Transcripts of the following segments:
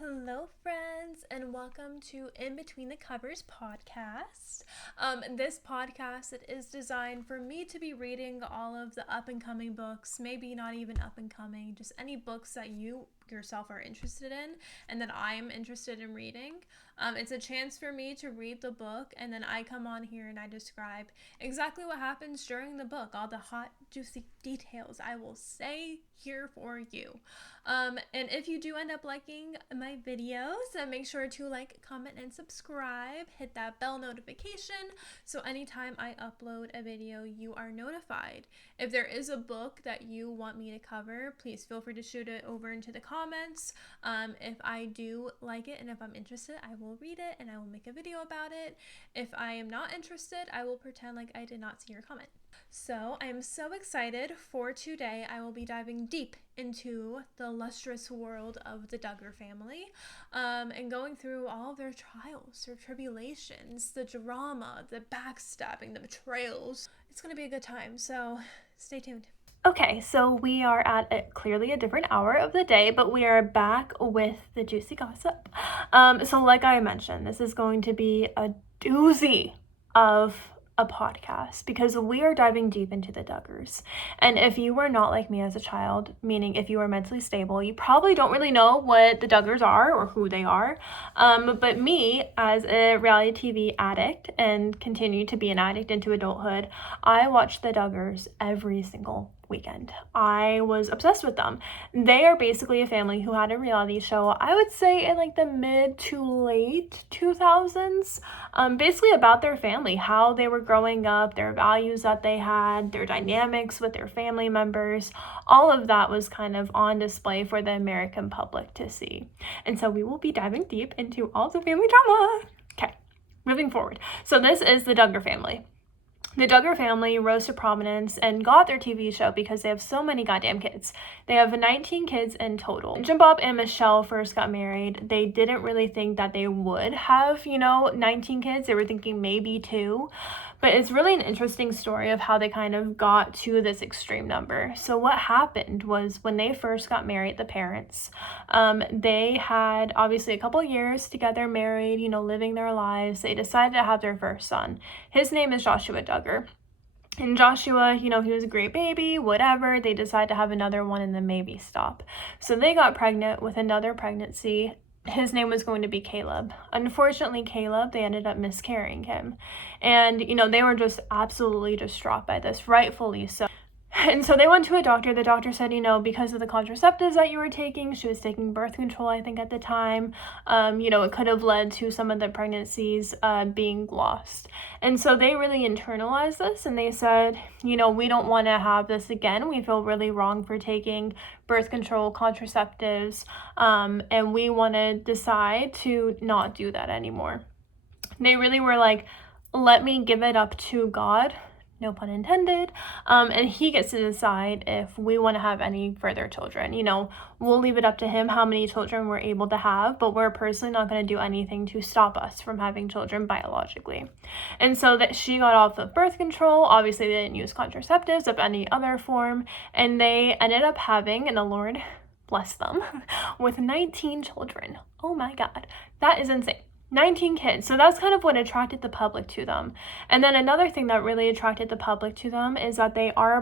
Hello, friends, and welcome to In Between the Covers podcast. This podcast is designed for me to be reading all of the up-and-coming books, maybe not even up-and-coming, just any books that you yourself are interested in and that I'm interested in reading. It's a chance for me to read the book, and then I come on here and I describe exactly what happens during the book, all the hot, juicy details I will say here for you. And if you do end up liking my videos, make sure to like, comment, and subscribe. Hit that bell notification so anytime I upload a video, you are notified. If there is a book that you want me to cover, please feel free to shoot it over into the comments. If I do like it and if I'm interested, I will read it and I will make a video about it. If I am not interested, I will pretend like I did not see your comment. So I am so excited for today. I will be diving deep into the lustrous world of the Duggar family, and going through all of their trials, their tribulations, the drama, the backstabbing, the betrayals. It's going to be a good time, so stay tuned. Okay, so we are at clearly a different hour of the day, but we are back with the juicy gossip. So like I mentioned, this is going to be a doozy of a podcast because we are diving deep into the Duggars. And if you were not like me as a child, meaning if you were mentally stable, you probably don't really know what the Duggars are or who they are. But me, as a reality TV addict and continue to be an addict into adulthood, I watched the Duggars every single weekend. I was obsessed with them. They are basically a family who had a reality show, I would say in like the mid to late 2000s, basically about their family, how they were growing up, their values that they had, their dynamics with their family members. All of that was kind of on display for the American public to see. And so we will be diving deep into all the family drama. Okay, moving forward. So this is the Duggar family. The Duggar family rose to prominence and got their TV show because they have so many goddamn kids. They have 19 kids in total. When Jim Bob and Michelle first got married, they didn't really think that they would have, 19 kids. They were thinking maybe 2. But it's really an interesting story of how they kind of got to this extreme number. So what happened was when they first got married, the parents, they had obviously a couple years together married, living their lives. They decided to have their first son. His name is Joshua Duggar. And Joshua, he was a great baby, whatever. They decided to have another one and then maybe stop. So they got pregnant with another pregnancy. His name was going to be Caleb. Unfortunately, Caleb, they ended up miscarrying him. And, they were just absolutely distraught by this, rightfully so. And so they went to a doctor. The doctor said, because of the contraceptives that you were taking, she was taking birth control, I think, at the time, it could have led to some of the pregnancies being lost. And so they really internalized this and they said, we don't want to have this again. We feel really wrong for taking birth control, contraceptives, and we want to decide to not do that anymore. They really were like, let me give it up to God. No pun intended, and he gets to decide if we want to have any further children. We'll leave it up to him how many children we're able to have, but we're personally not going to do anything to stop us from having children biologically. And so that she got off of birth control. Obviously, they didn't use contraceptives of any other form, and they ended up having, and the Lord bless them, with 19 children. Oh my God, that is insane. 19 kids. So that's kind of what attracted the public to them. And then another thing that really attracted the public to them is that they were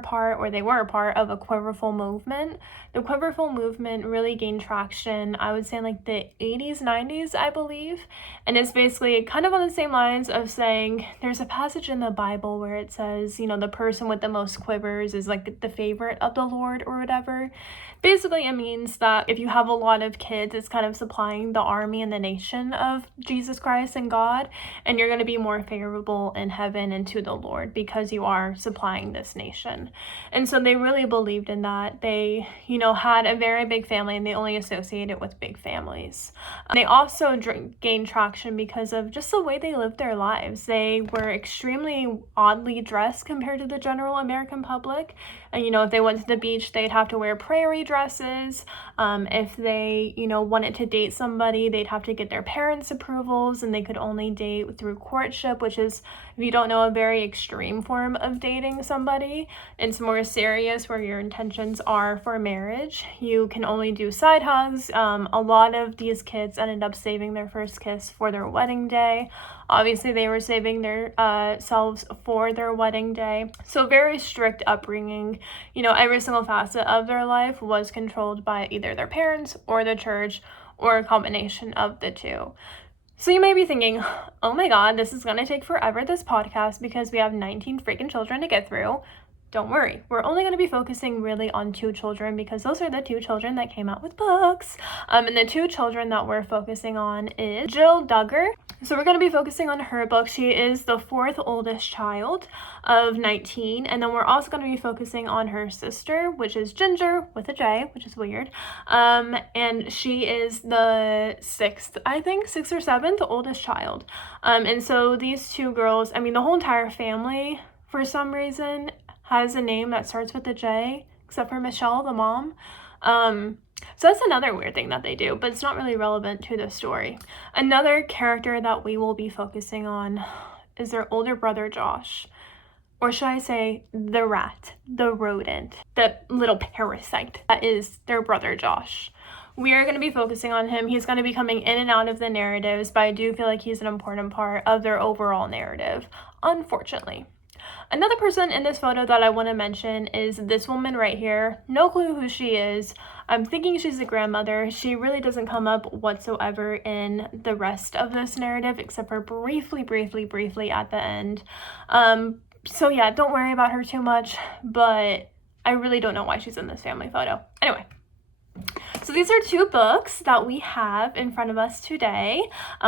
a part of a quiverful movement. The quiverful movement really gained traction, I would say in like the 80s, 90s, I believe. And it's basically kind of on the same lines of saying there's a passage in the Bible where it says, the person with the most quivers is like the favorite of the Lord or whatever. Basically, it means that if you have a lot of kids, it's kind of supplying the army and the nation of Jesus Christ and God, and you're going to be more favorable in heaven and to the Lord because you are supplying this nation. And so they really believed in that. They, had a very big family and they only associated with big families. They also gained traction because of just the way they lived their lives. They were extremely oddly dressed compared to the general American public. If they went to the beach, they'd have to wear prairie dresses. If they, wanted to date somebody, they'd have to get their parents' approvals, and they could only date through courtship, which is, if you don't know, a very extreme form of dating somebody. It's more serious, where your intentions are for marriage. You can only do side hugs. A lot of these kids ended up saving their first kiss for their wedding day. Obviously, they were saving their selves for their wedding day. So very strict upbringing. Every single facet of their life was controlled by either their parents or the church, or a combination of the two. So you may be thinking, oh my God, this is going to take forever, this podcast, because we have 19 freaking children to get through. Don't worry, we're only going to be focusing really on 2 children, because those are the 2 children that came out with books. And the 2 children that we're focusing on is Jill Duggar. So we're going to be focusing on her book. She is the 4th oldest child of 19. And then we're also going to be focusing on her sister, which is Jinger, with a J, which is weird. And she is the 6th or 7th oldest child. And so these 2 girls, the whole entire family, for some reason, has a name that starts with a J, except for Michelle, the mom. So that's another weird thing that they do, but it's not really relevant to the story. Another character that we will be focusing on is their older brother, Josh. Or should I say the rat, the rodent, the little parasite that is their brother, Josh. We are going to be focusing on him. He's going to be coming in and out of the narratives, but I do feel like he's an important part of their overall narrative, unfortunately. Another person in this photo that I want to mention is this woman right here. No clue who she is. I'm thinking she's a grandmother. She really doesn't come up whatsoever in the rest of this narrative, except for briefly at the end. So yeah, don't worry about her too much, but I really don't know why she's in this family photo. Anyway. So these are 2 books that we have in front of us today.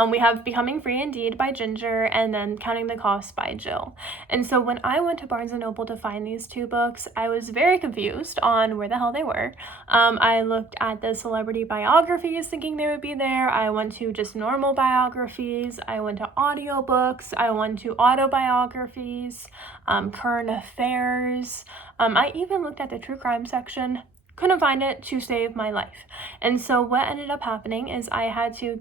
We have Becoming Free Indeed by Jinger, and then Counting the Cost by Jill. And so when I went to Barnes & Noble to find these 2 books, I was very confused on where the hell they were. I looked at the celebrity biographies thinking they would be there. I went to just normal biographies. I went to audiobooks. I went to autobiographies, current affairs. I even looked at the true crime section. Couldn't find it to save my life. And so what ended up happening is I had to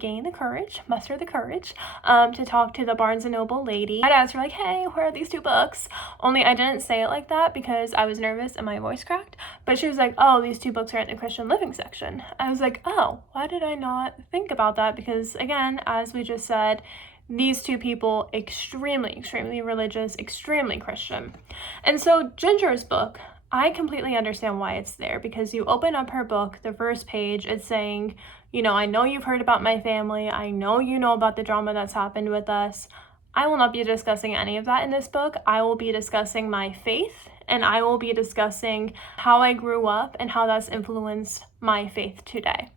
muster the courage, to talk to the Barnes & Noble lady. I'd ask her like, hey, where are these 2 books? Only I didn't say it like that because I was nervous and my voice cracked. But she was like, oh, these 2 books are in the Christian Living section. I was like, oh, why did I not think about that? Because again, as we just said, these 2 people, extremely religious, extremely Christian. And so Ginger's book, I completely understand why it's there, because you open up her book, the first page, it's saying, I know you've heard about my family. I know you know about the drama that's happened with us. I will not be discussing any of that in this book. I will be discussing my faith, and I will be discussing how I grew up and how that's influenced my faith today,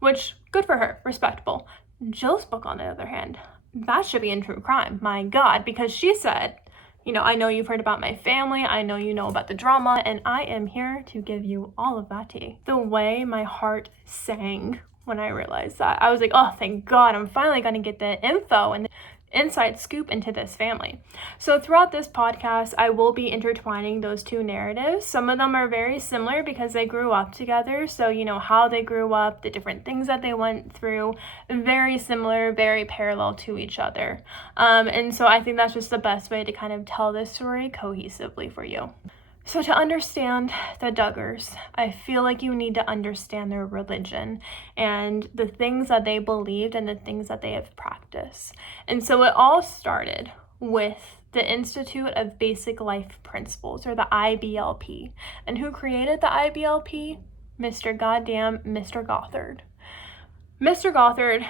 which, good for her, respectable. Jill's book, on the other hand, that should be in true crime, my God, because she said, I know you've heard about my family, I know you know about the drama, and I am here to give you all of that tea. The way my heart sang when I realized that, I was like, oh, thank God, I'm finally going to get the info and the inside scoop into this family. So throughout this podcast, I will be intertwining those 2 narratives. Some of them are very similar because they grew up together. So, how they grew up, the different things that they went through, very similar, very parallel to each other. And so I think that's just the best way to kind of tell this story cohesively for you. So to understand the Duggars, I feel like you need to understand their religion and the things that they believed and the things that they have practiced. And so it all started with the Institute of Basic Life Principles, or the IBLP. And who created the IBLP? Mr. Gothard. Mr. Gothard,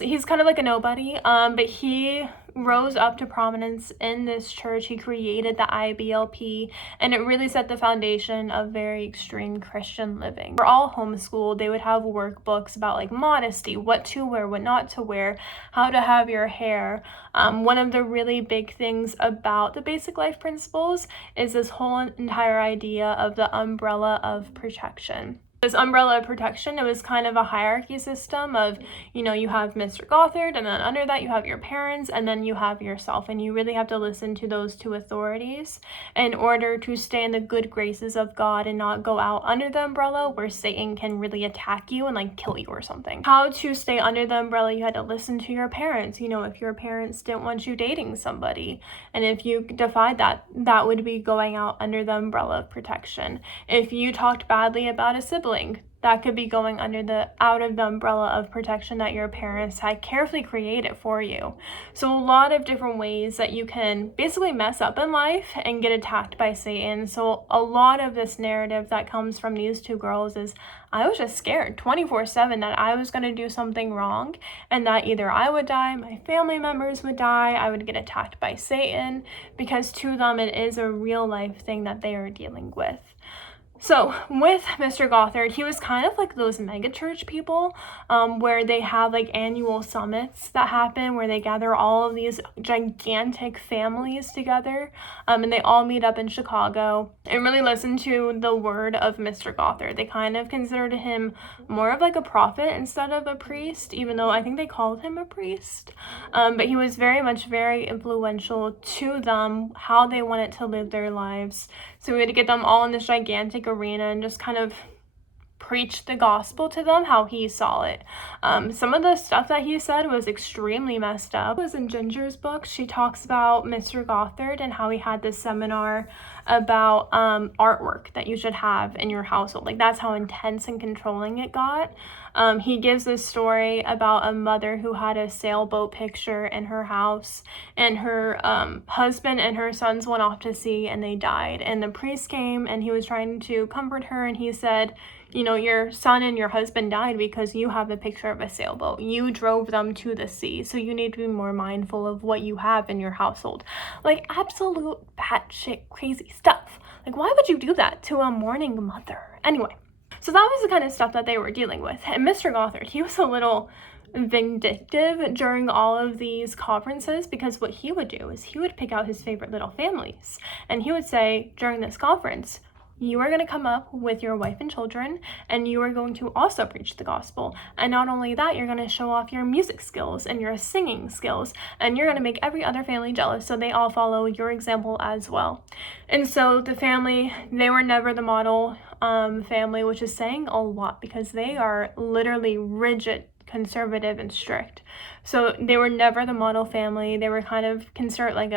he's kind of like a nobody, but he rose up to prominence in this church. He created the IBLP, and it really set the foundation of very extreme Christian living. We're all homeschooled. They would have workbooks about like modesty, what to wear, what not to wear, how to have your hair. One of the really big things about the Basic Life Principles is this whole entire idea of the umbrella of protection. This umbrella of protection, it was kind of a hierarchy system of, you have Mr. Gothard, and then under that you have your parents, and then you have yourself, and you really have to listen to those two authorities in order to stay in the good graces of God and not go out under the umbrella where Satan can really attack you and like kill you or something. How to stay under the umbrella, you had to listen to your parents. If your parents didn't want you dating somebody, and if you defied that, that would be going out under the umbrella of protection. If you talked badly about a sibling, that could be going out of the umbrella of protection that your parents had carefully created for you. So a lot of different ways that you can basically mess up in life and get attacked by Satan. So a lot of this narrative that comes from these two girls is, I was just scared 24/7 that I was going to do something wrong and that either I would die, my family members would die, I would get attacked by Satan, because to them it is a real life thing that they are dealing with. So with Mr. Gothard, he was kind of like those megachurch people where they have like annual summits that happen where they gather all of these gigantic families together and they all meet up in Chicago and really listen to the word of Mr. Gothard. They kind of considered him more of like a prophet instead of a priest, even though I think they called him a priest. But he was very influential to them, how they wanted to live their lives. So we had to get them all in this gigantic arena and just kind of preach the gospel to them how he saw it. Some of the stuff that he said was extremely messed up. It was in Ginger's book. She talks about Mr. Gothard and how he had this seminar about artwork that you should have in your household. Like, that's how intense and controlling it got. He gives this story about a mother who had a sailboat picture in her house, and her husband and her sons went off to sea and they died. And the priest came and he was trying to comfort her, and he said, your son and your husband died because you have a picture of a sailboat. You drove them to the sea, so you need to be more mindful of what you have in your household. Like, absolute batshit crazy stuff. Like, why would you do that to a mourning mother? Anyway, so that was the kind of stuff that they were dealing with. And Mr. Gothard, he was a little vindictive during all of these conferences, because what he would do is he would pick out his favorite little families, and he would say during this conference, you are going to come up with your wife and children, and you are going to also preach the gospel. And not only that, you're going to show off your music skills and your singing skills, and you're going to make every other family jealous, so they all follow your example as well. And so the family, they were never the model family, which is saying a lot, because they are literally rigid, conservative, and strict. So they were never the model family. They were kind of considered like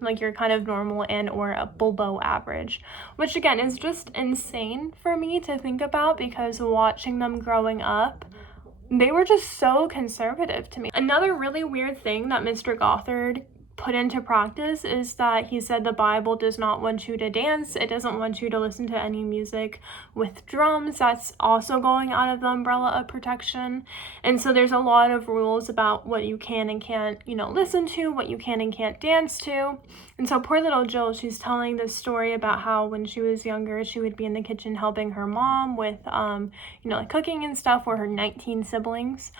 like you're kind of normal and or a below average, which again is just insane for me to think about, because watching them growing up, they were just so conservative to me. Another really weird thing that Mr. Gothard put into practice is that he said the Bible does not want you to dance. It doesn't want you to listen to any music with drums. That's also going out of the umbrella of protection. And so there's a lot of rules about what you can and can't, listen to, what you can and can't dance to. And so poor little Jill, she's telling this story about how when she was younger, she would be in the kitchen helping her mom with, like cooking and stuff, for her 19 siblings.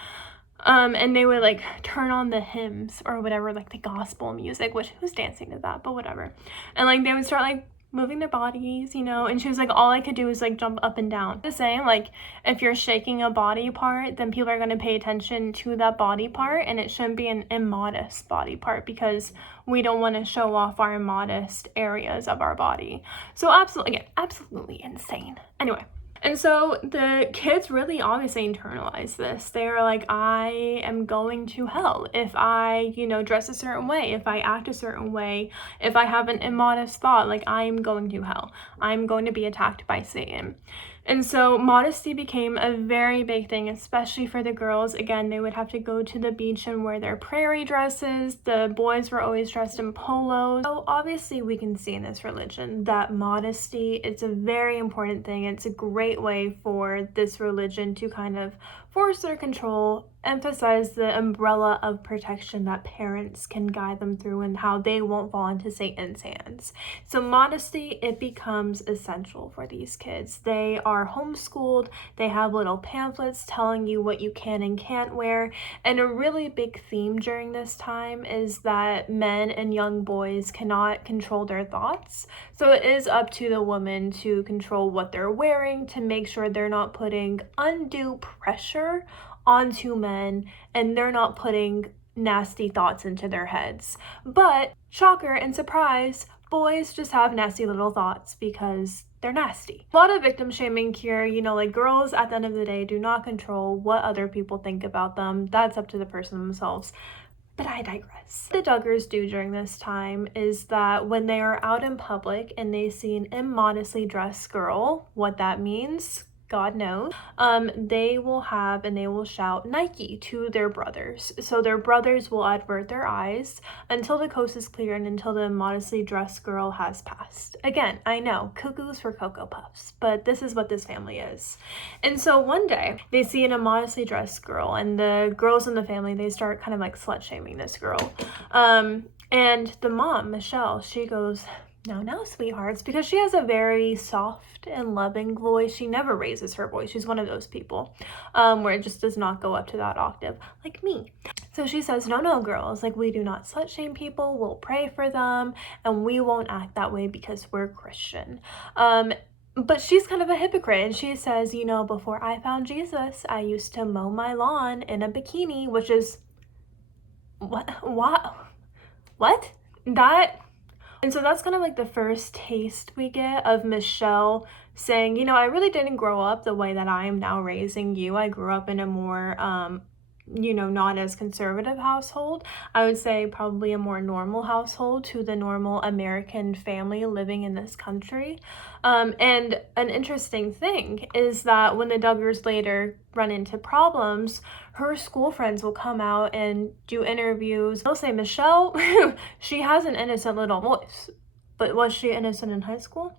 And they would like turn on the hymns or whatever, like the gospel music, which who's dancing to that, but whatever. And like they would start like moving their bodies, and she was like, all I could do is like jump up and down. Just saying, like, if you're shaking a body part, then people are going to pay attention to that body part, and it shouldn't be an immodest body part, because we don't want to show off our immodest areas of our body. So absolutely insane. Anyway. And so the kids really obviously internalize this. They're like, I am going to hell if I, dress a certain way, if I act a certain way, if I have an immodest thought, like I am going to hell. I'm going to be attacked by Satan. And so modesty became a very big thing, especially for the girls. Again, they would have to go to the beach and wear their prairie dresses. The boys were always dressed in polos. So obviously we can see in this religion that modesty is a very important thing. It's a great way for this religion to kind of force their control emphasize the umbrella of protection that parents can guide them through and how they won't fall into Satan's hands. So modesty, it becomes essential for these kids. They are homeschooled, they have little pamphlets telling you what you can and can't wear, and a really big theme during this time is that men and young boys cannot control their thoughts. So it is up to the woman to control what they're wearing, to make sure they're not putting undue pressure onto men and they're not putting nasty thoughts into their heads. But shocker and surprise, boys just have nasty little thoughts because they're nasty. A lot of victim shaming here, like girls at the end of the day do not control what other people think about them. That's up to the person themselves. But I digress. What the Duggars do during this time is that when they are out in public and they see an immodestly dressed girl, what that means, God knows, they will shout Nike to their brothers. So their brothers will avert their eyes until the coast is clear and until the immodestly dressed girl has passed. Again, I know, cuckoos for Cocoa Puffs, but this is what this family is. And so one day they see an immodestly dressed girl, and the girls in the family, they start kind of like slut shaming this girl. And the mom, Michelle, she goes, "No, sweethearts," because she has a very soft and loving voice. She never raises her voice. She's one of those people where it just does not go up to that octave, like me. So she says, no, girls, like, we do not slut shame people. We'll pray for them, and we won't act that way because we're Christian. But she's kind of a hypocrite, and she says, before I found Jesus, I used to mow my lawn in a bikini, which is, what? And so that's kind of like the first taste we get of Michelle saying, I really didn't grow up the way that I am now raising you. I grew up in a more, not as conservative household. I would say probably a more normal household to the normal American family living in this country. And an interesting thing is that when the Duggars later run into problems, her school friends will come out and do interviews. They'll say, Michelle, she has an innocent little voice. But was she innocent in high school?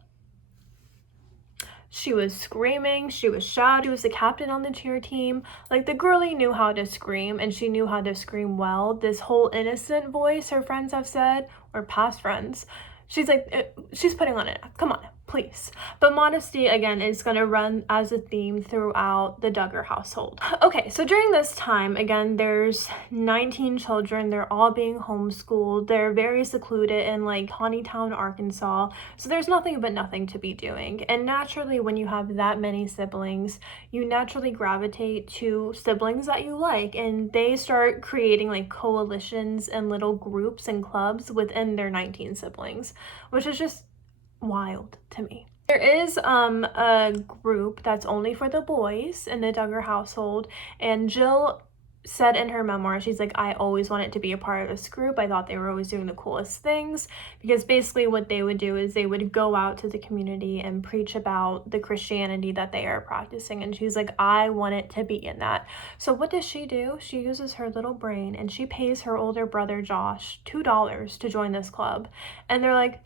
She was screaming, she was shouting, she was the captain on the cheer team. Like, the girlie knew how to scream, and she knew how to scream well. This whole innocent voice, her friends have said, or past friends, she's like, she's putting on it. Come on, please. But modesty, again, is going to run as a theme throughout the Duggar household. Okay, so during this time, again, there's 19 children. They're all being homeschooled. They're very secluded in like Honeytown, Arkansas. So there's nothing but nothing to be doing. And naturally, when you have that many siblings, you naturally gravitate to siblings that you like. And they start creating like coalitions and little groups and clubs within their 19 siblings, which is just wild to me. There is a group that's only for the boys in the Duggar household, and Jill said in her memoir, she's like, I always wanted to be a part of this group. I thought they were always doing the coolest things, because basically what they would do is they would go out to the community and preach about the Christianity that they are practicing. And she's like, I wanted to be in that. So what does she do? She uses her little brain and she pays her older brother Josh $2 to join this club. And they're like,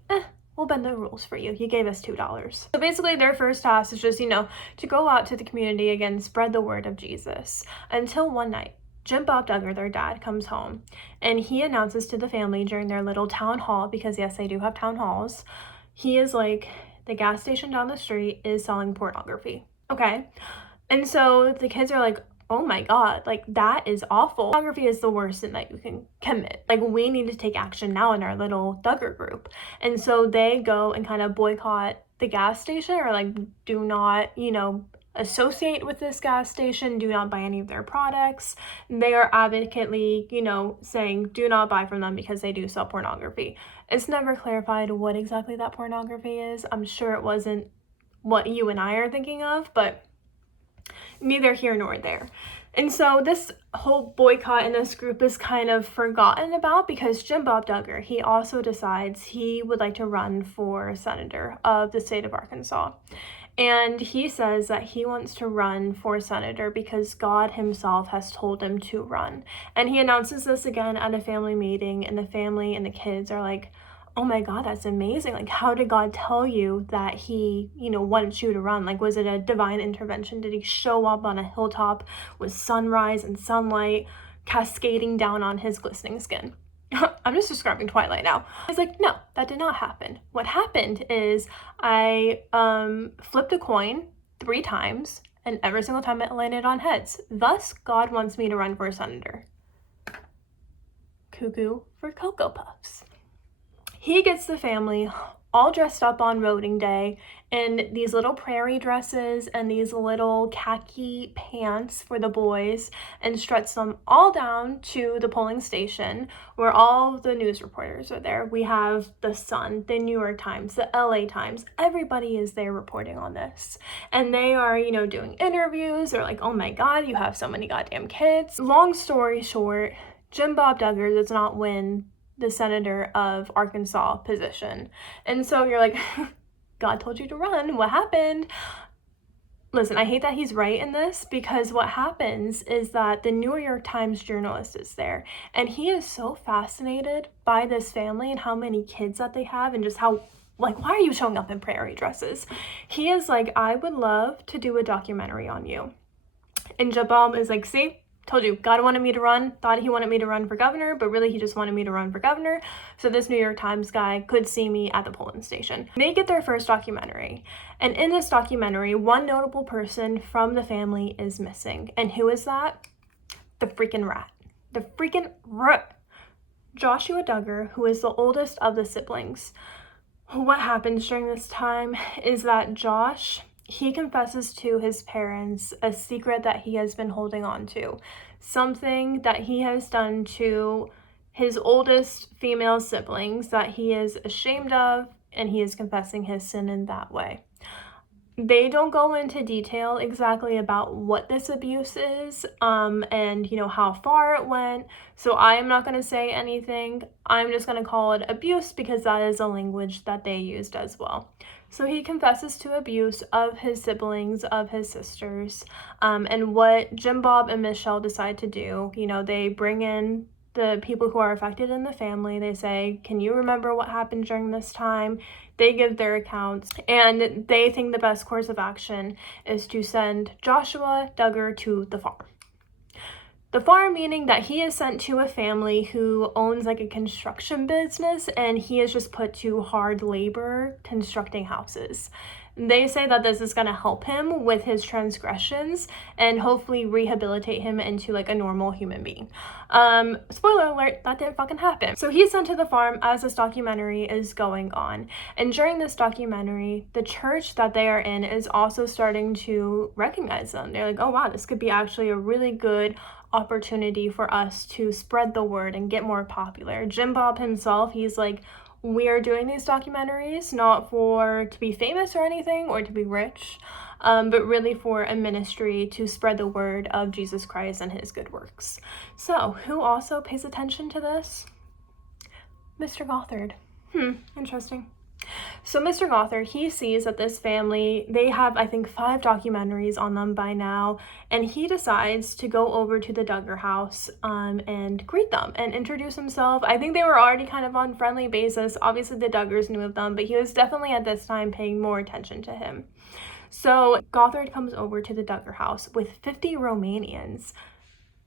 we'll bend the rules for you. You gave us $2. So basically their first task is just, to go out to the community again, spread the word of Jesus. Until one night, Jim Bob Duggar, their dad, comes home and he announces to the family during their little town hall, because yes, they do have town halls. He is like, the gas station down the street is selling pornography. Okay. And so the kids are like, oh my God, like that is awful. Pornography is the worst sin that you can commit. Like, we need to take action now in our little Duggar group. And so they go and kind of boycott the gas station, or like do not, associate with this gas station, do not buy any of their products. They are advocaately, saying do not buy from them because they do sell pornography. It's never clarified what exactly that pornography is. I'm sure it wasn't what you and I are thinking of, but neither here nor there. And so this whole boycott in this group is kind of forgotten about, because Jim Bob Duggar, he also decides he would like to run for senator of the state of Arkansas. And he says that he wants to run for senator because God himself has told him to run. And he announces this again at a family meeting, and the family and the kids are like, oh my God, that's amazing. Like, how did God tell you that he, wanted you to run? Like, was it a divine intervention? Did he show up on a hilltop with sunrise and sunlight cascading down on his glistening skin? I'm just describing Twilight now. I was like, no, that did not happen. What happened is I flipped a coin 3 times, and every single time it landed on heads. Thus, God wants me to run for senator. Cuckoo for Cocoa Puffs. He gets the family all dressed up on voting day in these little prairie dresses and these little khaki pants for the boys, and struts them all down to the polling station where all the news reporters are there. We have the Sun, the New York Times, the LA Times. Everybody is there reporting on this. And they are, doing interviews. They're like, oh my God, you have so many goddamn kids. Long story short, Jim Bob Duggar does not win the senator of Arkansas position. And so you're like, God told you to run. What happened? Listen, I hate that he's right in this, because what happens is that the New York Times journalist is there, and he is so fascinated by this family and how many kids that they have, and just how, like, why are you showing up in prairie dresses? He is like, I would love to do a documentary on you. And Jabal is like, see? Told you, God wanted me to run, thought he wanted me to run for governor, but really he just wanted me to run for governor. So this New York Times guy could see me at the polling station. They get their first documentary. And in this documentary, one notable person from the family is missing. And who is that? The freaking rat. The freaking rat. Joshua Duggar, who is the oldest of the siblings. What happens during this time is that Josh, he confesses to his parents a secret that he has been holding on to. Something that he has done to his oldest female siblings that he is ashamed of, and he is confessing his sin in that way. They don't go into detail exactly about what this abuse is, and how far it went. So I am not going to say anything. I'm just going to call it abuse, because that is a language that they used as well. So he confesses to abuse of his siblings, of his sisters, and what Jim Bob and Michelle decide to do, they bring in the people who are affected in the family. They say, can you remember what happened during this time? They give their accounts, and they think the best course of action is to send Joshua Duggar to the farm. The farm meaning that he is sent to a family who owns like a construction business, and he is just put to hard labor constructing houses. They say that this is going to help him with his transgressions and hopefully rehabilitate him into like a normal human being. Spoiler alert, that didn't fucking happen. So he's sent to the farm as this documentary is going on. And during this documentary, the church that they are in is also starting to recognize them. They're like, oh wow, this could be actually a really good opportunity for us to spread the word and get more popular. Jim Bob himself, he's like, we are doing these documentaries not to be famous or anything or to be rich, but really for a ministry to spread the word of Jesus Christ and his good works. So who also pays attention to this? Mr. Gothard. Interesting. So Mr. Gothard, he sees that this family, they have, I think, 5 documentaries on them by now, and he decides to go over to the Duggar house and greet them and introduce himself. I think they were already kind of on friendly basis. Obviously, the Duggars knew of them, but he was definitely at this time paying more attention to him. So Gothard comes over to the Duggar house with 50 Romanians.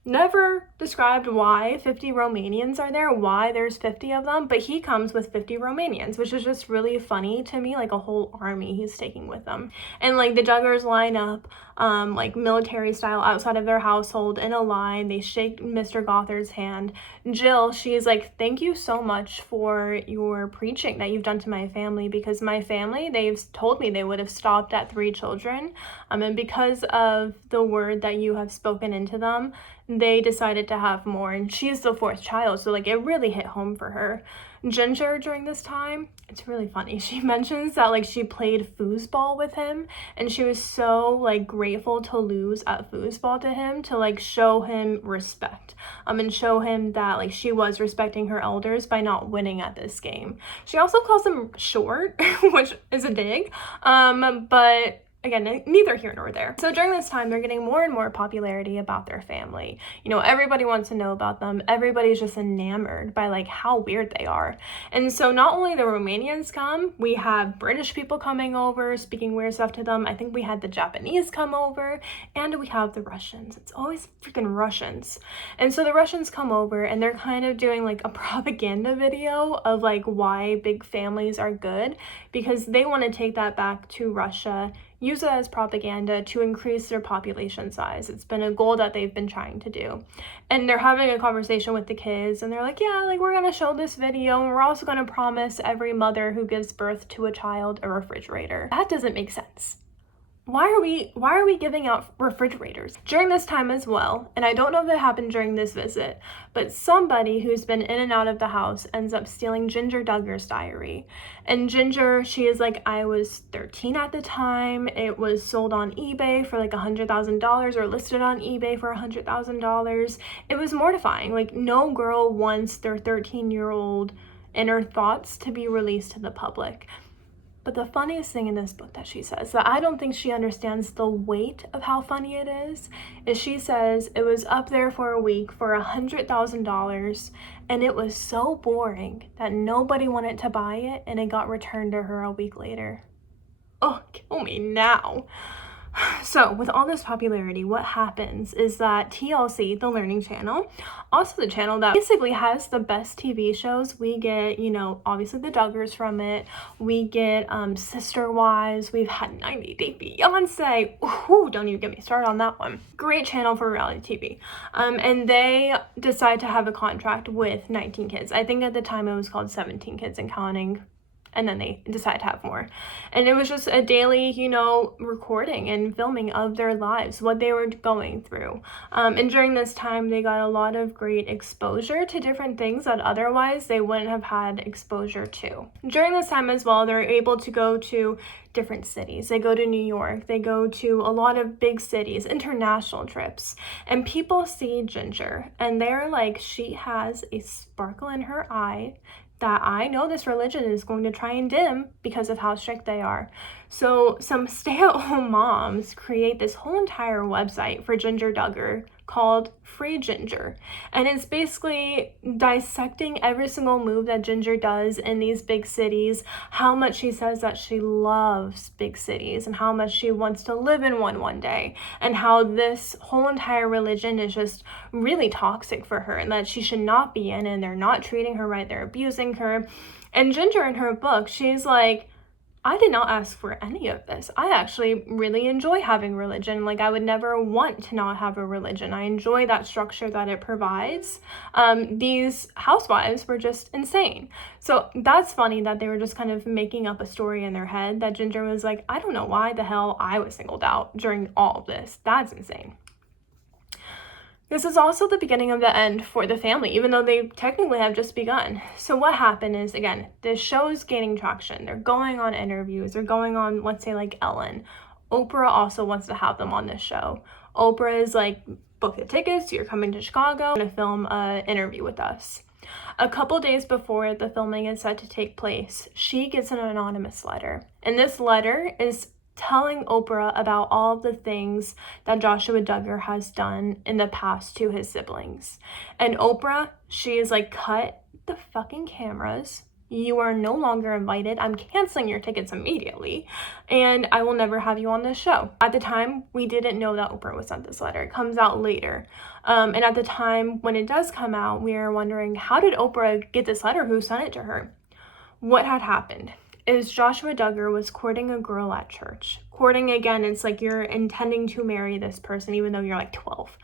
Never described why 50 Romanians are there, why there's 50 of them, but he comes with 50 Romanians, which is just really funny to me, like a whole army he's taking with them. And like the Duggars line up like military style outside of their household in a line. They shake Mr. Gothard's hand. Jill, she's like, thank you so much for your preaching that you've done to my family, because my family, they've told me they would have stopped at 3 children, and because of the word that you have spoken into them, they decided to have more, and she's the 4th child, so like it really hit home for her. Jinger, during this time, it's really funny, she mentions that like she played foosball with him, and she was so like grateful to lose at foosball to him, to like show him respect, and show him that like she was respecting her elders by not winning at this game. She also calls him short, which is a dig, but again, neither here nor there. So during this time, they're getting more and more popularity about their family. You know, everybody wants to know about them. Everybody's just enamored by like how weird they are. And so not only the Romanians come, we have British people coming over, speaking weird stuff to them. I think we had the Japanese come over, and we have the Russians. It's always freaking Russians. And so the Russians come over and they're kind of doing like a propaganda video of like why big families are good, because they want to take that back to Russia, use it as propaganda to increase their population size. It's been a goal that they've been trying to do. And they're having a conversation with the kids and they're like, yeah, like we're going to show this video and we're also going to promise every mother who gives birth to a child a refrigerator. That doesn't make sense. Why are we giving out refrigerators? During this time as well, and I don't know if it happened during this visit, but somebody who's been in and out of the house ends up stealing Jinger Duggars' diary. And Jinger, she is like, I was 13 at the time. It was sold on eBay for like $100,000 or listed on eBay for $100,000. It was mortifying. Like no girl wants their 13-year-old inner thoughts to be released to the public. But the funniest thing in this book that she says, that I don't think she understands the weight of how funny it is she says it was up there for a week for $100,000 and it was so boring that nobody wanted to buy it and it got returned to her a week later. Oh, kill me now. So with all this popularity, what happens is that TLC, the Learning Channel, also the channel that basically has the best TV shows. We get, you know, obviously the Duggars from it. We get Sister Wives. We've had 90 Day Fiance. Ooh, don't even get me started on that one. Great channel for reality TV. And they decide to have a contract with 19 Kids. I think at the time it was called 17 Kids and Counting. And then they decide to have more. And it was just a daily, you know, recording and filming of their lives, what they were going through. And during this time, they got a lot of great exposure to different things that otherwise they wouldn't have had exposure to. During this time as well, they're able to go to different cities. They go to New York. They go to a lot of big cities, international trips. And people see Jinger and they're like, she has a sparkle in her eye that I know this religion is going to try and dim because of how strict they are. So some stay-at-home moms create this whole entire website for Jinger Duggar called Free Jinger. And it's basically dissecting every single move that Jinger does in these big cities, how much she says that she loves big cities and how much she wants to live in one day, and how this whole entire religion is just really toxic for her and that she should not be in, and they're not treating her right, they're abusing her. And Jinger in her book, she's like, I did not ask for any of this. I actually really enjoy having religion. Like I would never want to not have a religion. I enjoy that structure that it provides. These housewives were just insane. So that's funny that they were just kind of making up a story in their head that Jinger was like, I don't know why the hell I was singled out during all of this. That's insane. This is also the beginning of the end for the family, even though they technically have just begun. So what happened is, again, this show is gaining traction. They're going on interviews. They're going on, let's say, like Ellen. Oprah also wants to have them on this show. Oprah is like, book the tickets. You're coming to Chicago to film an interview with us. A couple days before the filming is set to take place, she gets an anonymous letter. And this letter is telling Oprah about all of the things that Joshua Duggar has done in the past to his siblings. And Oprah, she is like, cut the fucking cameras. You are no longer invited. I'm canceling your tickets immediately, and I will never have you on this show. At the time, we didn't know that Oprah was sent this letter. It comes out later. And at the time when it does come out, we are wondering, how did Oprah get this letter? Who sent it to her? What had happened is Joshua Duggar was courting a girl at church. Courting, again, it's like you're intending to marry this person even though you're like 12.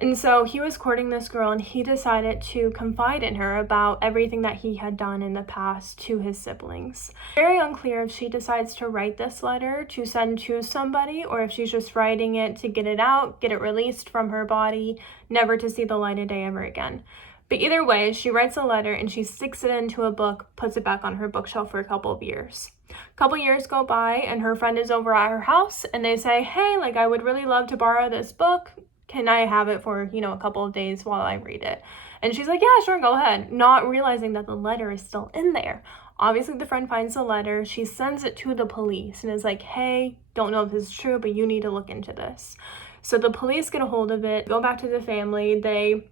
And so he was courting this girl and he decided to confide in her about everything that he had done in the past to his siblings. Very unclear if she decides to write this letter to send to somebody or if she's just writing it to get it out, get it released from her body, never to see the light of day ever again. But either way, she writes a letter and she sticks it into a book, puts it back on her bookshelf for a couple of years. A couple years go by and her friend is over at her house and they say, hey, like I would really love to borrow this book. can I have it for, a couple of days while I read it? And she's like, yeah, sure, go ahead. Not realizing that the letter is still in there. Obviously, the friend finds the letter. She sends it to the police and is like, hey, don't know if this is true, but you need to look into this. So the police get a hold of it, go back to the family. They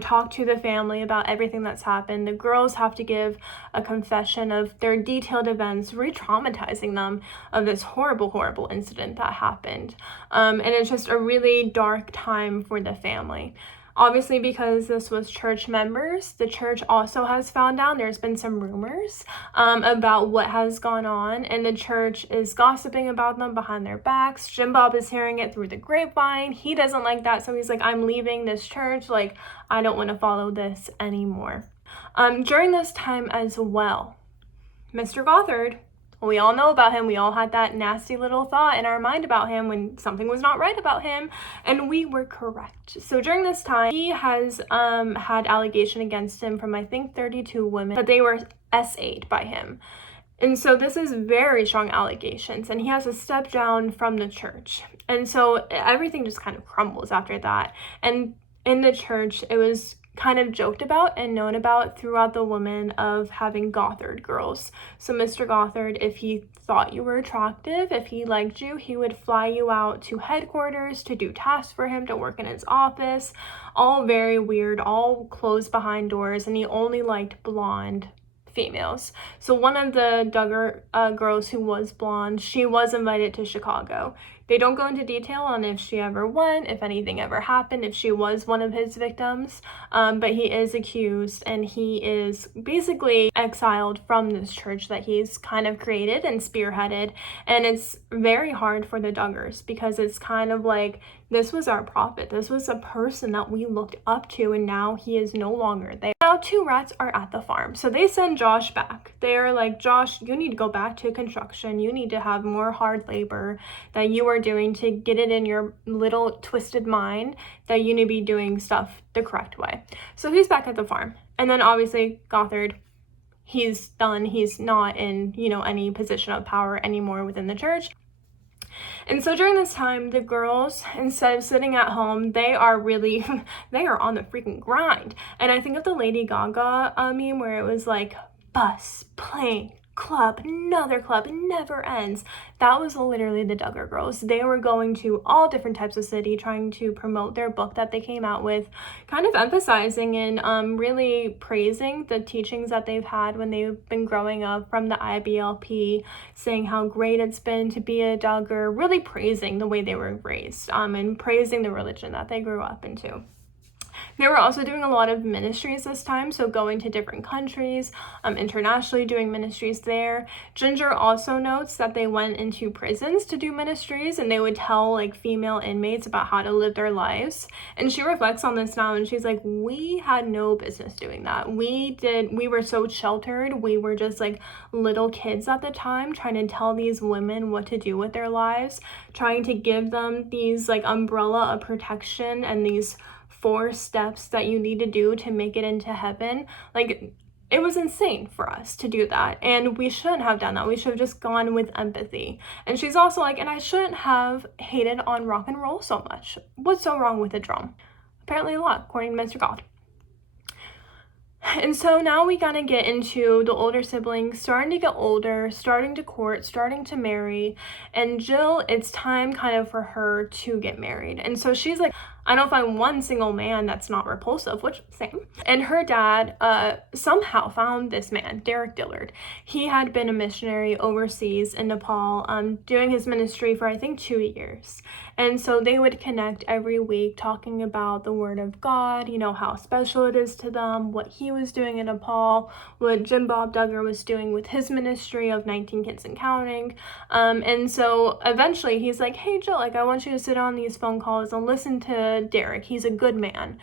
talk to the family about everything that's happened. The girls have to give a confession of their detailed events, re-traumatizing them of this horrible, horrible incident that happened. And it's just a really dark time for the family. Obviously, because this was church members, the church also has found out there's been some rumors about what has gone on, and the church is gossiping about them behind their backs. Jim Bob is hearing it through the grapevine. He doesn't like that, so he's like, I'm leaving this church. Like, I don't want to follow this anymore. During this time as well, Mr. Gothard, we all know about him. We all had that nasty little thought in our mind about him when something was not right about him, and we were correct. So during this time, he has had allegation against him from, I think, 32 women, but they were SA'd by him. And so this is very strong allegations, and he has to step down from the church. And so everything just kind of crumbles after that. And in the church, it was kind of joked about and known about throughout the women of having Gothard girls. So Mr. Gothard, if he thought you were attractive, if he liked you, he would fly you out to headquarters to do tasks for him, to work in his office. All very weird, all closed behind doors, and he only liked blonde females. So one of the Duggar girls who was blonde, she was invited to Chicago. They don't go into detail on if she ever went, if anything ever happened, if she was one of his victims, but he is accused, and he is basically exiled from this church that he's kind of created and spearheaded. And it's very hard for the Duggars, because it's kind of like, this was our prophet. This was a person that we looked up to, and now he is no longer there. Now 2 rats are at the farm, so they send Josh back. They are like, Josh, you need to go back to construction. You need to have more hard labor that you are doing to get it in your little twisted mind that you need to be doing stuff the correct way. So he's back at the farm. And then obviously Gothard, he's done. He's not in, any position of power anymore within the church. And so during this time, the girls, instead of sitting at home, they are they are on the freaking grind. And I think of the Lady Gaga meme where it was like, bus, plane, club, another club, it never ends. That was literally the Duggar girls. They were going to all different types of city, trying to promote their book that they came out with, kind of emphasizing and really praising the teachings that they've had when they've been growing up from the IBLP, saying how great it's been to be a Duggar, really praising the way they were raised, and praising the religion that they grew up into. They were also doing a lot of ministries this time, so going to different countries, internationally doing ministries there. Jinger also notes that they went into prisons to do ministries, and they would tell like female inmates about how to live their lives. And she reflects on this now, and she's like, we had no business doing that. We were so sheltered. We were just like little kids at the time, trying to tell these women what to do with their lives, trying to give them these like umbrella of protection and these 4 steps that you need to do to make it into heaven. Like, it was insane for us to do that, and we shouldn't have done that. We should have just gone with empathy. And she's also like, and I shouldn't have hated on rock and roll so much. What's so wrong with a drum? Apparently a lot, according to Mr. God. And so now we gotta get into the older siblings starting to get older, starting to court, starting to marry. And Jill, it's time kind of for her to get married. And so she's like, I don't find one single man that's not repulsive, which, same. And her dad somehow found this man, Derek Dillard. He had been a missionary overseas in Nepal, doing his ministry for, I think, 2 years. And so they would connect every week talking about the word of God, how special it is to them, what he was doing in Nepal, what Jim Bob Duggar was doing with his ministry of 19 Kids and Counting. And so eventually he's like, hey, Jill, I want you to sit on these phone calls and listen to Derek. He's a good man.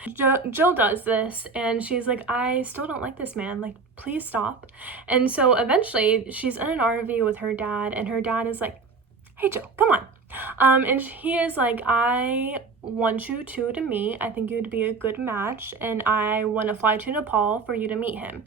Jill does this, and she's like, I still don't like this man. Like, please stop. And so eventually she's in an RV with her dad, and her dad is like, hey, Jill, come on. And he is like, I want you two to meet. I think you'd be a good match, and I want to fly to Nepal for you to meet him.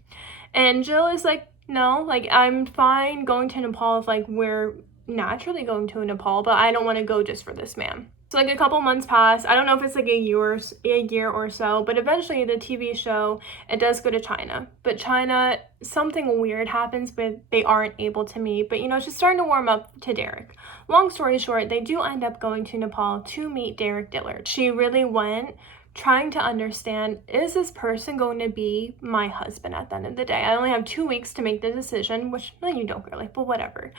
And Jill is like, no, like, I'm fine going to Nepal if, like, we're naturally going to Nepal, but I don't want to go just for this man. So like a couple months pass. I don't know if it's like a year or so, but eventually the TV show, it does go to China. But China, something weird happens, but they aren't able to meet. But it's just starting to warm up to Derek. Long story short, they do end up going to Nepal to meet Derek Dillard. She really went trying to understand, is this person going to be my husband at the end of the day? I only have 2 weeks to make the decision, which you don't really, but whatever.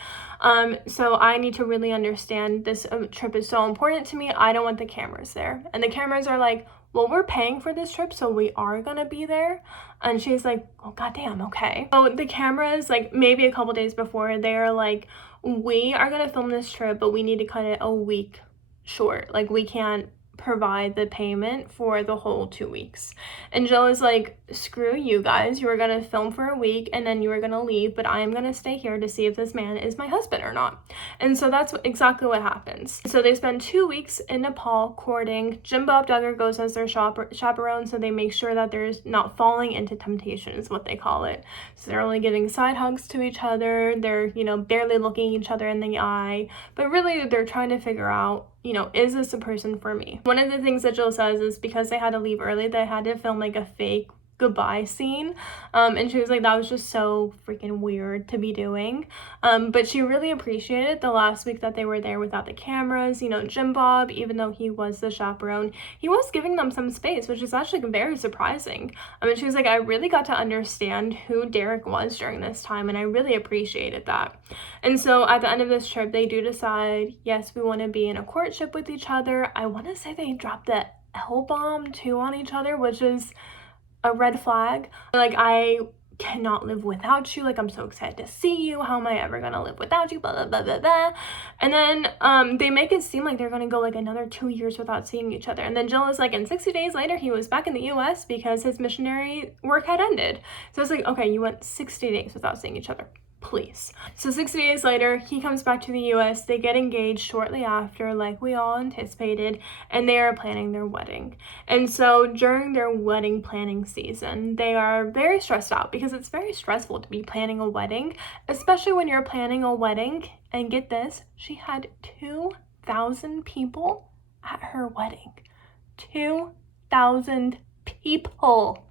So I need to really understand this trip is so important to me. I don't want the cameras there. And the cameras are like, well, we're paying for this trip, so we are gonna be there. And she's like, oh, goddamn, okay. So the cameras, like maybe a couple days before, they're like, we are gonna film this trip, but we need to cut it a week short. Like we can't provide the payment for the whole 2 weeks. And Jill is like, screw you guys, you were gonna film for a week and then you were gonna leave, but I am gonna stay here to see if this man is my husband or not. And so that's exactly what happens. So they spend 2 weeks in Nepal courting. Jill Duggar goes as their chaperone, so they make sure that there's not falling into temptation is what they call it. So they're only giving side hugs to each other, they're barely looking each other in the eye, but really they're trying to figure out, is this a person for me? One of the things that Jill says is because they had to leave early, they had to film like a fake goodbye scene, and she was like, that was just so freaking weird to be doing, but she really appreciated the last week that they were there without the cameras. Jim Bob, even though he was the chaperone, he was giving them some space, which is actually very surprising. And she was like, I really got to understand who Derek was during this time, and I really appreciated that. And so at the end of this trip, they do decide, yes, we want to be in a courtship with each other. I want to say they dropped the L-bomb too on each other, which is a red flag. Like, I cannot live without you. Like, I'm so excited to see you. How am I ever gonna live without you? Blah, blah, blah, blah, blah. And then they make it seem like they're gonna go like another 2 years without seeing each other. And then Jill is like, and 60 days later, he was back in the US because his missionary work had ended. So it's like, okay, you went 60 days without seeing each other. Please. So 60 days later, he comes back to the US. They get engaged shortly after, like we all anticipated, and they are planning their wedding. And so during their wedding planning season, they are very stressed out because it's very stressful to be planning a wedding, especially when you're planning a wedding. And get this, she had 2,000 people at her wedding. 2,000 people.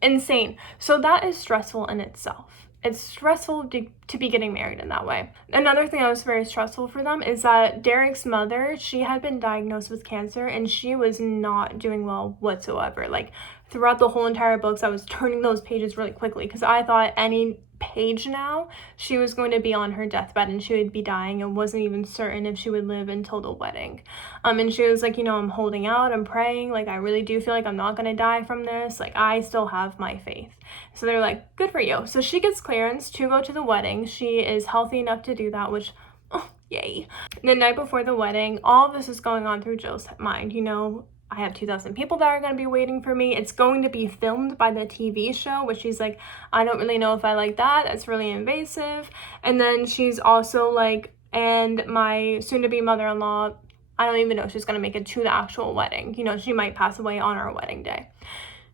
Insane. So that is stressful in itself. It's stressful to be getting married in that way. Another thing that was very stressful for them is that Derek's mother, she had been diagnosed with cancer and she was not doing well whatsoever. Like throughout the whole entire books, I was turning those pages really quickly because I thought any page now she was going to be on her deathbed and she would be dying and wasn't even certain if she would live until the wedding. And she was like, I'm holding out, I'm praying, like I really do feel like I'm not gonna die from this, like I still have my faith. So they're like, good for you. So she gets clearance to go to the wedding. She is healthy enough to do that, which, oh, yay. The night before the wedding, all of this is going on through Jill's mind. I have 2,000 people that are going to be waiting for me. It's going to be filmed by the TV show, which she's like, I don't really know if I like that. That's really invasive. And then she's also like, and my soon-to-be mother-in-law, I don't even know if she's going to make it to the actual wedding. She might pass away on our wedding day.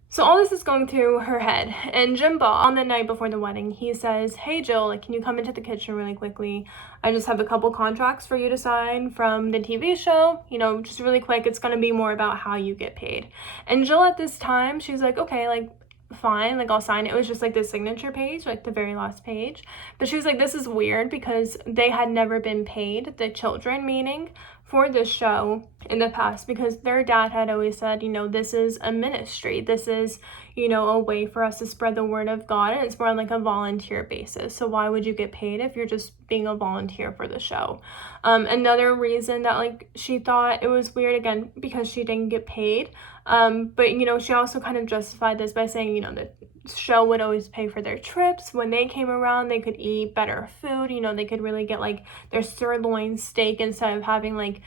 So all this is going through her head. And Jim Bob, on the night before the wedding, he says, hey Jill, like, can you come into the kitchen really quickly? I just have a couple contracts for you to sign from the TV show. Just really quick. It's going to be more about how you get paid. And Jill at this time, she's like, okay, like, fine, like I'll sign it. It was just like the signature page, like the very last page. But she was like, this is weird because they had never been paid, the children, meaning for this show in the past, because their dad had always said, this is a ministry. This is, a way for us to spread the word of God, and it's more on like a volunteer basis. So why would you get paid if you're just being a volunteer for the show? Another reason that like she thought it was weird, again, because she didn't get paid. But she also kind of justified this by saying, the show would always pay for their trips. When they came around, they could eat better food. They could really get like their sirloin steak instead of having like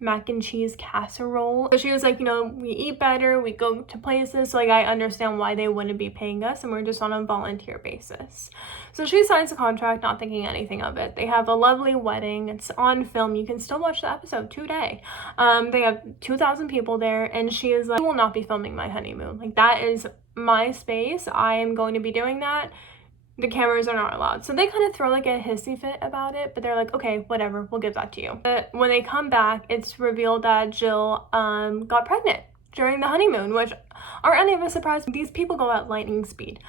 mac and cheese casserole. So she was like, we eat better, we go to places, so like I understand why they wouldn't be paying us, and we're just on a volunteer basis. So she signs the contract, not thinking anything of it. They have a lovely wedding. It's on film. You can still watch the episode today. They have 2,000 people there, and she is like, I will not be filming my honeymoon. Like, that is my space. I am going to be doing that. the cameras are not allowed. So they kind of throw like a hissy fit about it, but they're like, okay, whatever, we'll give that to you. But when they come back, it's revealed that Jill got pregnant during the honeymoon, which aren't any of us surprised. These people go at lightning speed.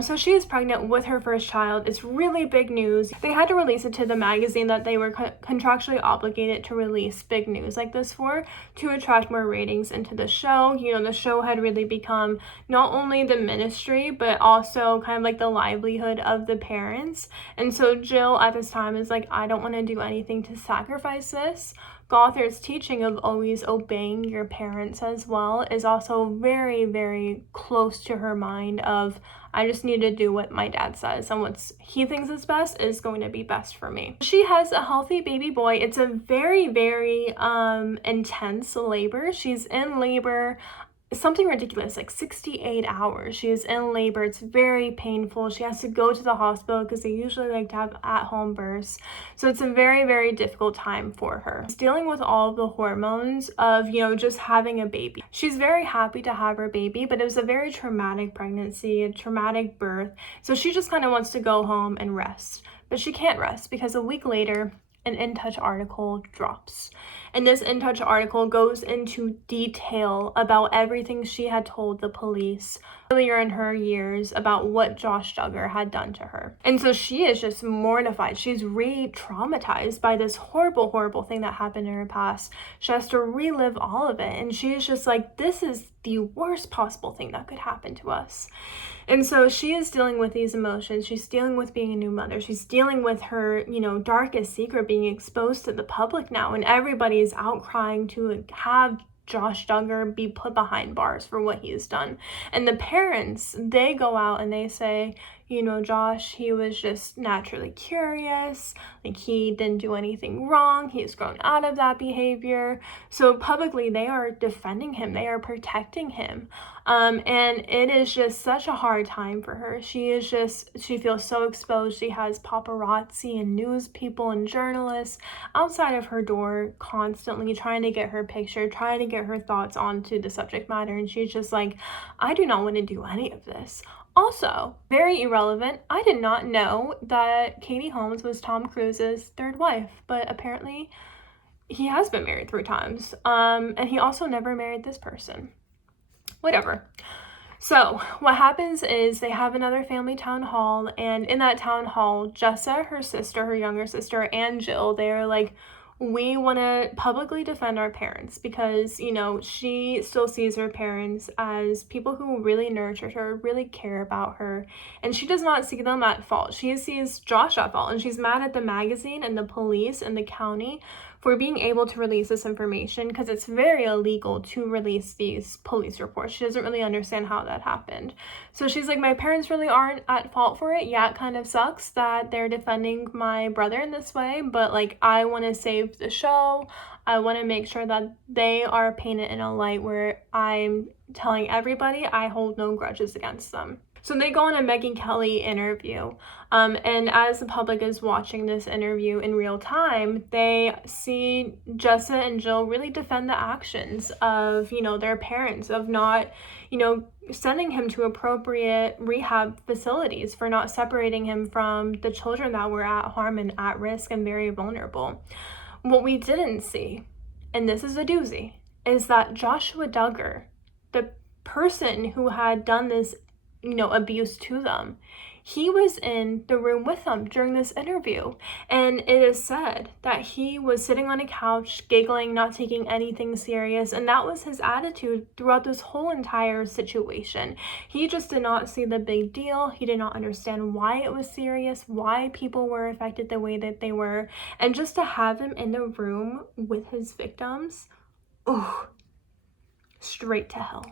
So she is pregnant with her first child. It's really big news. They had to release it to the magazine that they were contractually obligated to release big news like this for, to attract more ratings into the show. You know, the show had really become not only the ministry, but also kind of like the livelihood of the parents. And so Jill at this time is like, I don't want to do anything to sacrifice this. Gothard's teaching of always obeying your parents as well is also very, very close to her mind of, I just need to do what my dad says, and what he thinks is best is going to be best for me. She has a healthy baby boy. It's a very, very intense labor. She's in labor something ridiculous, like 68 hours. She is in labor. It's very painful. She has to go to the hospital because they usually like to have at-home births. So it's a very, very difficult time for her. She's dealing with all of the hormones of, you know, just having a baby. She's very happy to have her baby, but it was a very traumatic pregnancy, a traumatic birth. So she just kind of wants to go home and rest. But she can't rest because a week later, an In Touch article drops. And this In Touch article goes into detail about everything she had told the police earlier in her years about what Josh Duggar had done to her. And so she is just mortified. She's re-traumatized by this horrible, horrible thing that happened in her past. She has to relive all of it. And she is just like, this is the worst possible thing that could happen to us. And so she is dealing with these emotions. She's dealing with being a new mother. She's dealing with her, you know, darkest secret being exposed to the public now. And everybody is outcrying to have Josh Duggar be put behind bars for what he has done. And the parents, they go out and they say, you know, Josh, he was just naturally curious. Like, he didn't do anything wrong. He's grown out of that behavior. So publicly, they are defending him. They are protecting him. And it is just such a hard time for her. She feels so exposed. She has paparazzi and news people and journalists outside of her door constantly trying to get her picture, trying to get her thoughts onto the subject matter. And she's just like, I do not want to do any of this. Also, very irrelevant, I did not know that Katie Holmes was Tom Cruise's third wife, but apparently he has been married 3 times. And he also never married this person. Whatever. So what happens is they have another family town hall, and in that town hall, Jessa, her sister, her younger sister, and Jill, they're like, we want to publicly defend our parents because, you know, she still sees her parents as people who really nurtured her, really care about her, and she does not see them at fault. She sees Josh at fault, and she's mad at the magazine and the police and the county for being able to release this information because it's very illegal to release these police reports. She doesn't really understand how that happened. So she's like, my parents really aren't at fault for it. Yeah, it kind of sucks that they're defending my brother in this way, but like, I want to save the show. I want to make sure that they are painted in a light where I'm telling everybody I hold no grudges against them. So they go on a Megyn Kelly interview, and as the public is watching this interview in real time, they see Jessa and Jill really defend the actions of, you know, their parents, of not, you know, sending him to appropriate rehab facilities, for not separating him from the children that were at harm and at risk and very vulnerable. What we didn't see, and this is a doozy, is that Joshua Duggar, the person who had done this, you know, abuse to them, he was in the room with them during this interview, and it is said that he was sitting on a couch giggling, not taking anything serious, and that was his attitude throughout this whole entire situation. He just did not see the big deal. He did not understand why it was serious, why people were affected the way that they were, and just to have him in the room with his victims, ooh, straight to hell.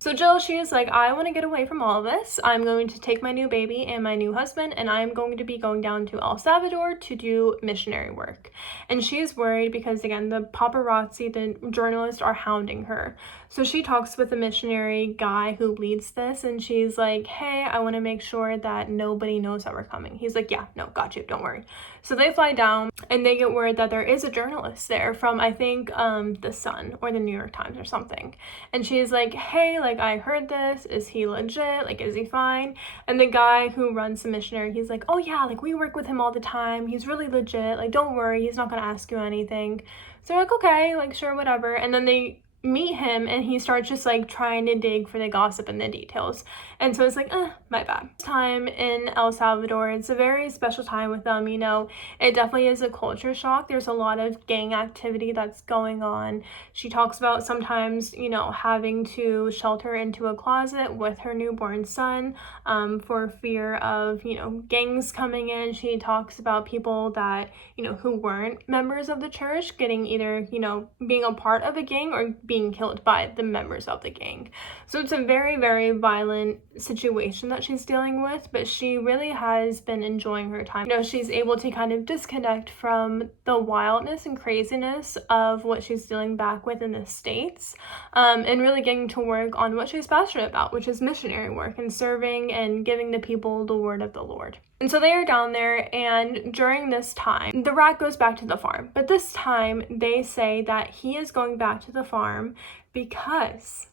So Jill, she is like, I want to get away from all of this. I'm going to take my new baby and my new husband, and I'm going to be going down to El Salvador to do missionary work. And she is worried because, again, the paparazzi, the journalists, are hounding her. So she talks with the missionary guy who leads this, and she's like, hey, I want to make sure that nobody knows that we're coming. He's like, yeah, no, got you, don't worry. So they fly down, and they get word that there is a journalist there from, I think, The Sun or the New York Times or something. And she's like, hey, like, like, I heard this. Is he legit? Like, is he fine? And the guy who runs the missionary, he's like, oh yeah, like, we work with him all the time. He's really legit. Like, don't worry. He's not going to ask you anything. So they're like, okay, like, sure, whatever. And then they meet him and he starts just like trying to dig for the gossip and the details. And so it's like, my bad. This time in El Salvador, it's a very special time with them, you know. It definitely is a culture shock. There's a lot of gang activity that's going on. She talks about sometimes, you know, having to shelter into a closet with her newborn son for fear of, you know, gangs coming in. She talks about people that, you know, who weren't members of the church getting either, you know, being a part of a gang or being killed by the members of the gang. So it's a very, very violent situation that she's dealing with, but she really has been enjoying her time. You know, she's able to kind of disconnect from the wildness and craziness of what she's dealing back with in the States, and really getting to work on what she's passionate about, which is missionary work and serving and giving the people the word of the Lord. And so they are down there, and during this time, the rat goes back to the farm. But this time, they say that he is going back to the farm because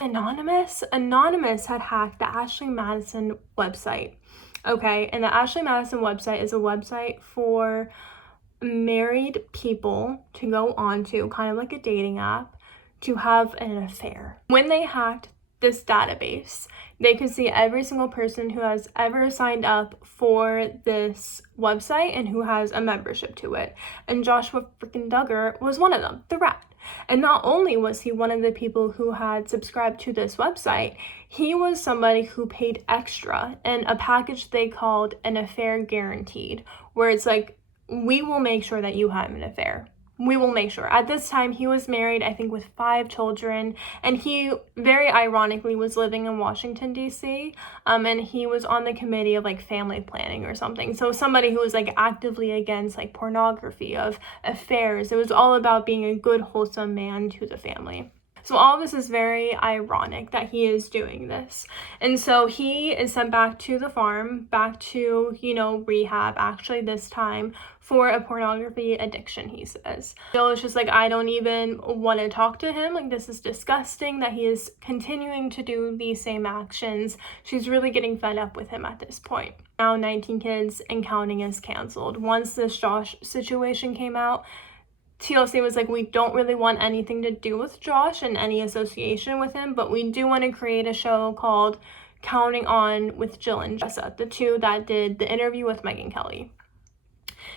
Anonymous had hacked the Ashley Madison website. Okay, and the Ashley Madison website is a website for married people to go onto, kind of like a dating app, to have an affair. When they hacked this database, they could see every single person who has ever signed up for this website and who has a membership to it. And Joshua freaking Duggar was one of them, the rat. And not only was he one of the people who had subscribed to this website, he was somebody who paid extra in a package they called an affair guaranteed, where it's like, we will make sure that you have an affair. We will make sure. At this time, he was married, I think, with 5 children, and he very ironically was living in Washington, D.C., and he was on the committee of, like, family planning or something. So somebody who was, like, actively against, like, pornography, of affairs. It was all about being a good, wholesome man to the family. So all of this is very ironic that he is doing this. And so he is sent back to the farm, back to, you know, rehab, actually this time, for a pornography addiction, he says. Jill is just like, I don't even want to talk to him. Like, this is disgusting that he is continuing to do these same actions. She's really getting fed up with him at this point. Now 19 Kids and Counting is canceled. Once this Josh situation came out, TLC was like, we don't really want anything to do with Josh and any association with him, but we do want to create a show called Counting On with Jill and Jessa, the two that did the interview with Megyn Kelly.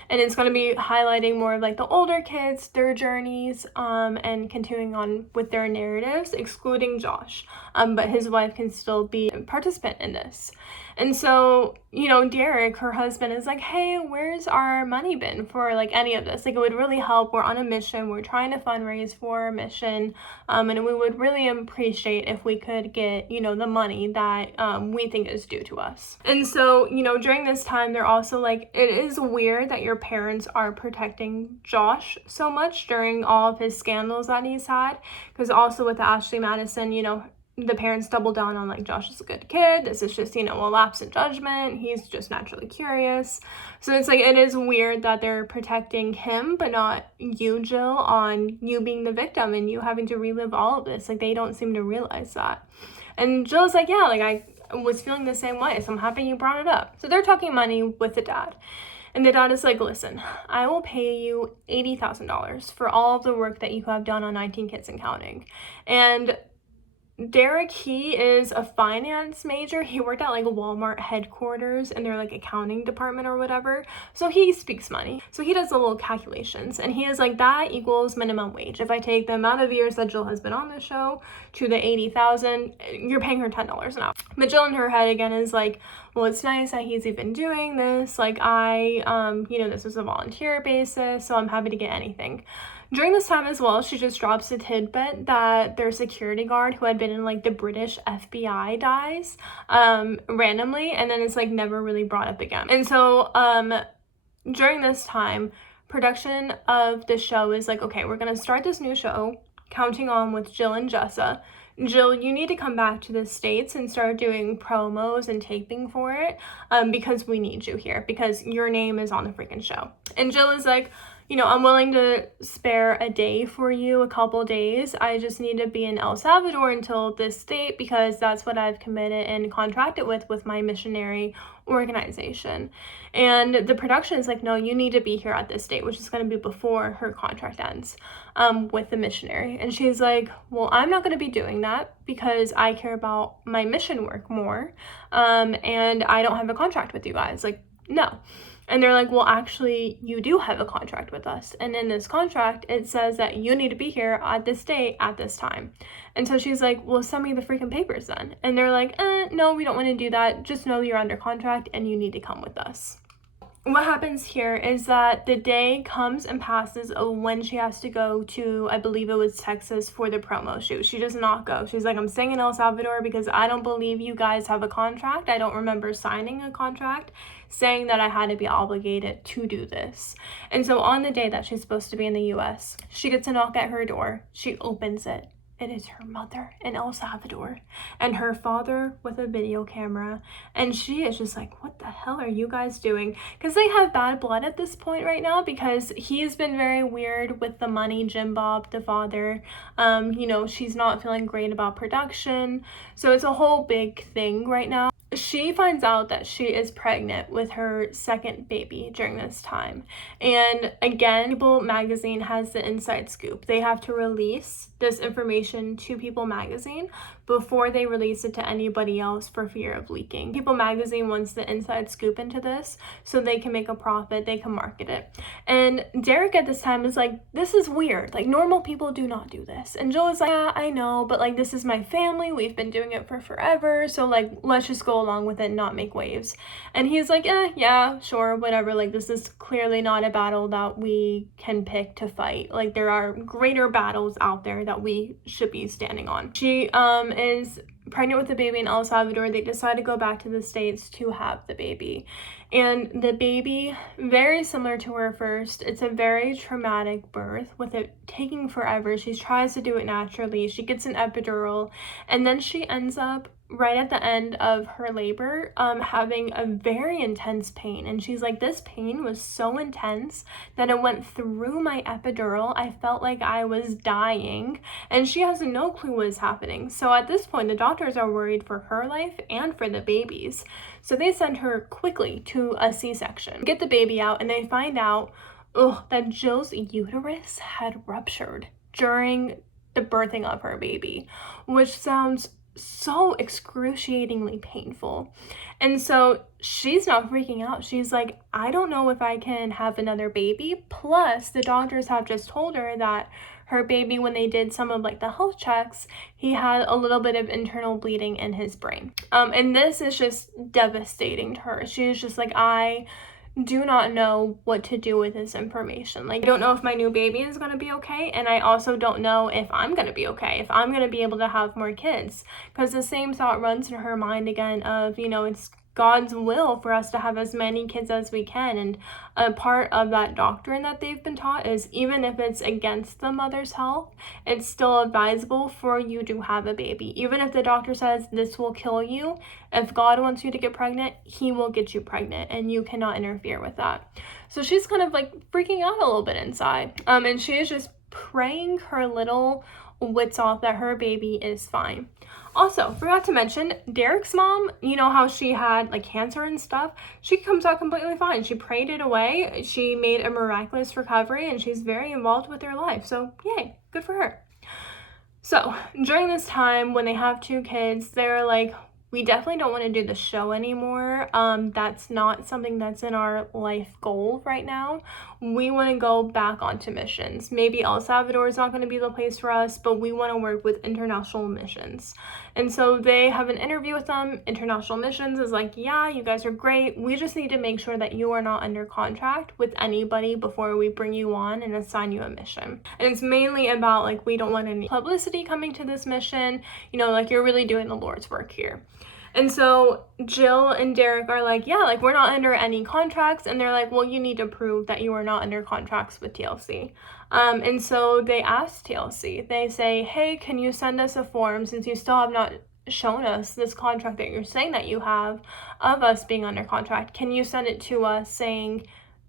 And it's going to be highlighting more of like the older kids, their journeys, and continuing on with their narratives, excluding Josh. But his wife can still be a participant in this. And so, you know, Derek, her husband, is like, hey, where's our money been for like any of this? Like, it would really help. We're on a mission. We're trying to fundraise for our mission. And we would really appreciate if we could get, you know, the money that we think is due to us. And so, you know, during this time, they're also like, it is weird that your parents are protecting Josh so much during all of his scandals that he's had. Because also with Ashley Madison, you know, the parents double down on like, Josh is a good kid. This is just, you know, a lapse in judgment. He's just naturally curious. So it's like, it is weird that they're protecting him, but not you, Jill, on you being the victim and you having to relive all of this. Like, they don't seem to realize that. And Jill's like, yeah, like, I was feeling the same way, so I'm happy you brought it up. So they're talking money with the dad. And the dad is like, listen, I will pay you $80,000 for all of the work that you have done on 19 Kids and Counting. And Derek, he is a finance major. He worked at like Walmart headquarters in their like accounting department or whatever. So he speaks money. So he does the little calculations and he is like, that equals minimum wage. If I take the amount of years that Jill has been on the show to the 80,000, you're paying her $10 an hour. But Jill in her head again is like, well, it's nice that he's even doing this. Like, you know, this was a volunteer basis, so I'm happy to get anything. During this time as well, she just drops a tidbit that their security guard who had been in like the British FBI dies randomly, and then it's like never really brought up again. And so during this time, production of the show is like, okay, we're gonna start this new show, Counting On with Jill and Jessa. Jill, you need to come back to the States and start doing promos and taping for it because we need you here because your name is on the freaking show. And Jill is like, I'm willing to spare a day for you, a couple days. I just need to be in El Salvador until this date because that's what I've committed and contracted with my missionary organization. And the production is like, no, you need to be here at this date, which is going to be before her contract ends with the missionary. And she's like, well, I'm not going to be doing that because I care about my mission work more. And I don't have a contract with you guys. Like, no. And they're like, well, actually, you do have a contract with us. And in this contract, it says that you need to be here at this date at this time. And so she's like, well, send me the freaking papers then. And they're like, no, we don't want to do that. Just know you're under contract and you need to come with us. What happens here is that the day comes and passes of when she has to go to, I believe it was Texas, for the promo shoot. She does not go. She's like, I'm staying in El Salvador because I don't believe you guys have a contract. I don't remember signing a contract saying that I had to be obligated to do this. And so on the day that she's supposed to be in the US, she gets a knock at her door. She opens it. It is her mother in El Salvador and her father with a video camera. And she is just like, what the hell are you guys doing? Because they have bad blood at this point right now because he's been very weird with the money, Jim Bob, the father. She's not feeling great about production. So it's a whole big thing right now. She finds out that she is pregnant with her second baby during this time. And again, People Magazine has the inside scoop. They have to release this information to People Magazine before they release it to anybody else for fear of leaking. People Magazine wants the inside scoop into this so they can make a profit, they can market it. And Derek at this time is like, this is weird. Like, normal people do not do this. And Jill is like, yeah, I know, but like, this is my family. We've been doing it for forever. So like, let's just go along with it and not make waves. And he's like, yeah, sure, whatever. Like, this is clearly not a battle that we can pick to fight. Like, there are greater battles out there that we should be standing on. She is pregnant with the baby in El Salvador. They decide to go back to the States to have the baby. And the baby, very similar to her first, it's a very traumatic birth with it taking forever. She tries to do it naturally. She gets an epidural, and then she ends up right at the end of her labor having a very intense pain. And she's like, this pain was so intense that it went through my epidural. I felt like I was dying, and she has no clue what is happening. So at this point, the doctors are worried for her life and for the baby's. So they send her quickly to a C-section, get the baby out, and they find out that Jill's uterus had ruptured during the birthing of her baby, which sounds so excruciatingly painful. And so she's not freaking out. She's like, I don't know if I can have another baby. Plus, the doctors have just told her that her baby, when they did some of like the health checks, he had a little bit of internal bleeding in his brain. And this is just devastating to her. She's just like, I do not know what to do with this information. Like, I don't know if my new baby is going to be okay, and I also don't know if I'm going to be okay, if I'm going to be able to have more kids, because the same thought runs in her mind again of, it's God's will for us to have as many kids as we can. And a part of that doctrine that they've been taught is even if it's against the mother's health, it's still advisable for you to have a baby. Even if the doctor says this will kill you, if God wants you to get pregnant, he will get you pregnant, and you cannot interfere with that. So she's kind of like freaking out a little bit inside. And she is just praying her little wits off that her baby is fine. Also, forgot to mention, Derek's mom, how she had like cancer and stuff, she comes out completely fine. She prayed it away. She made a miraculous recovery, and she's very involved with her life. So yay, good for her. So during this time when they have 2 kids, they're like, we definitely don't want to do the show anymore. That's not something that's in our life goal right now. We want to go back onto missions. Maybe El Salvador is not going to be the place for us, but we want to work with international missions. And so they have an interview with them. International missions is like, yeah, you guys are great. We just need to make sure that you are not under contract with anybody before we bring you on and assign you a mission. And it's mainly about like, we don't want any publicity coming to this mission. Like, you're really doing the Lord's work here. And so Jill and Derek are like, yeah, like, we're not under any contracts. And they're like, well, you need to prove that you are not under contracts with TLC. And so they ask TLC, they say, hey, can you send us a form, since you still have not shown us this contract that you're saying that you have of us being under contract? Can you send it to us saying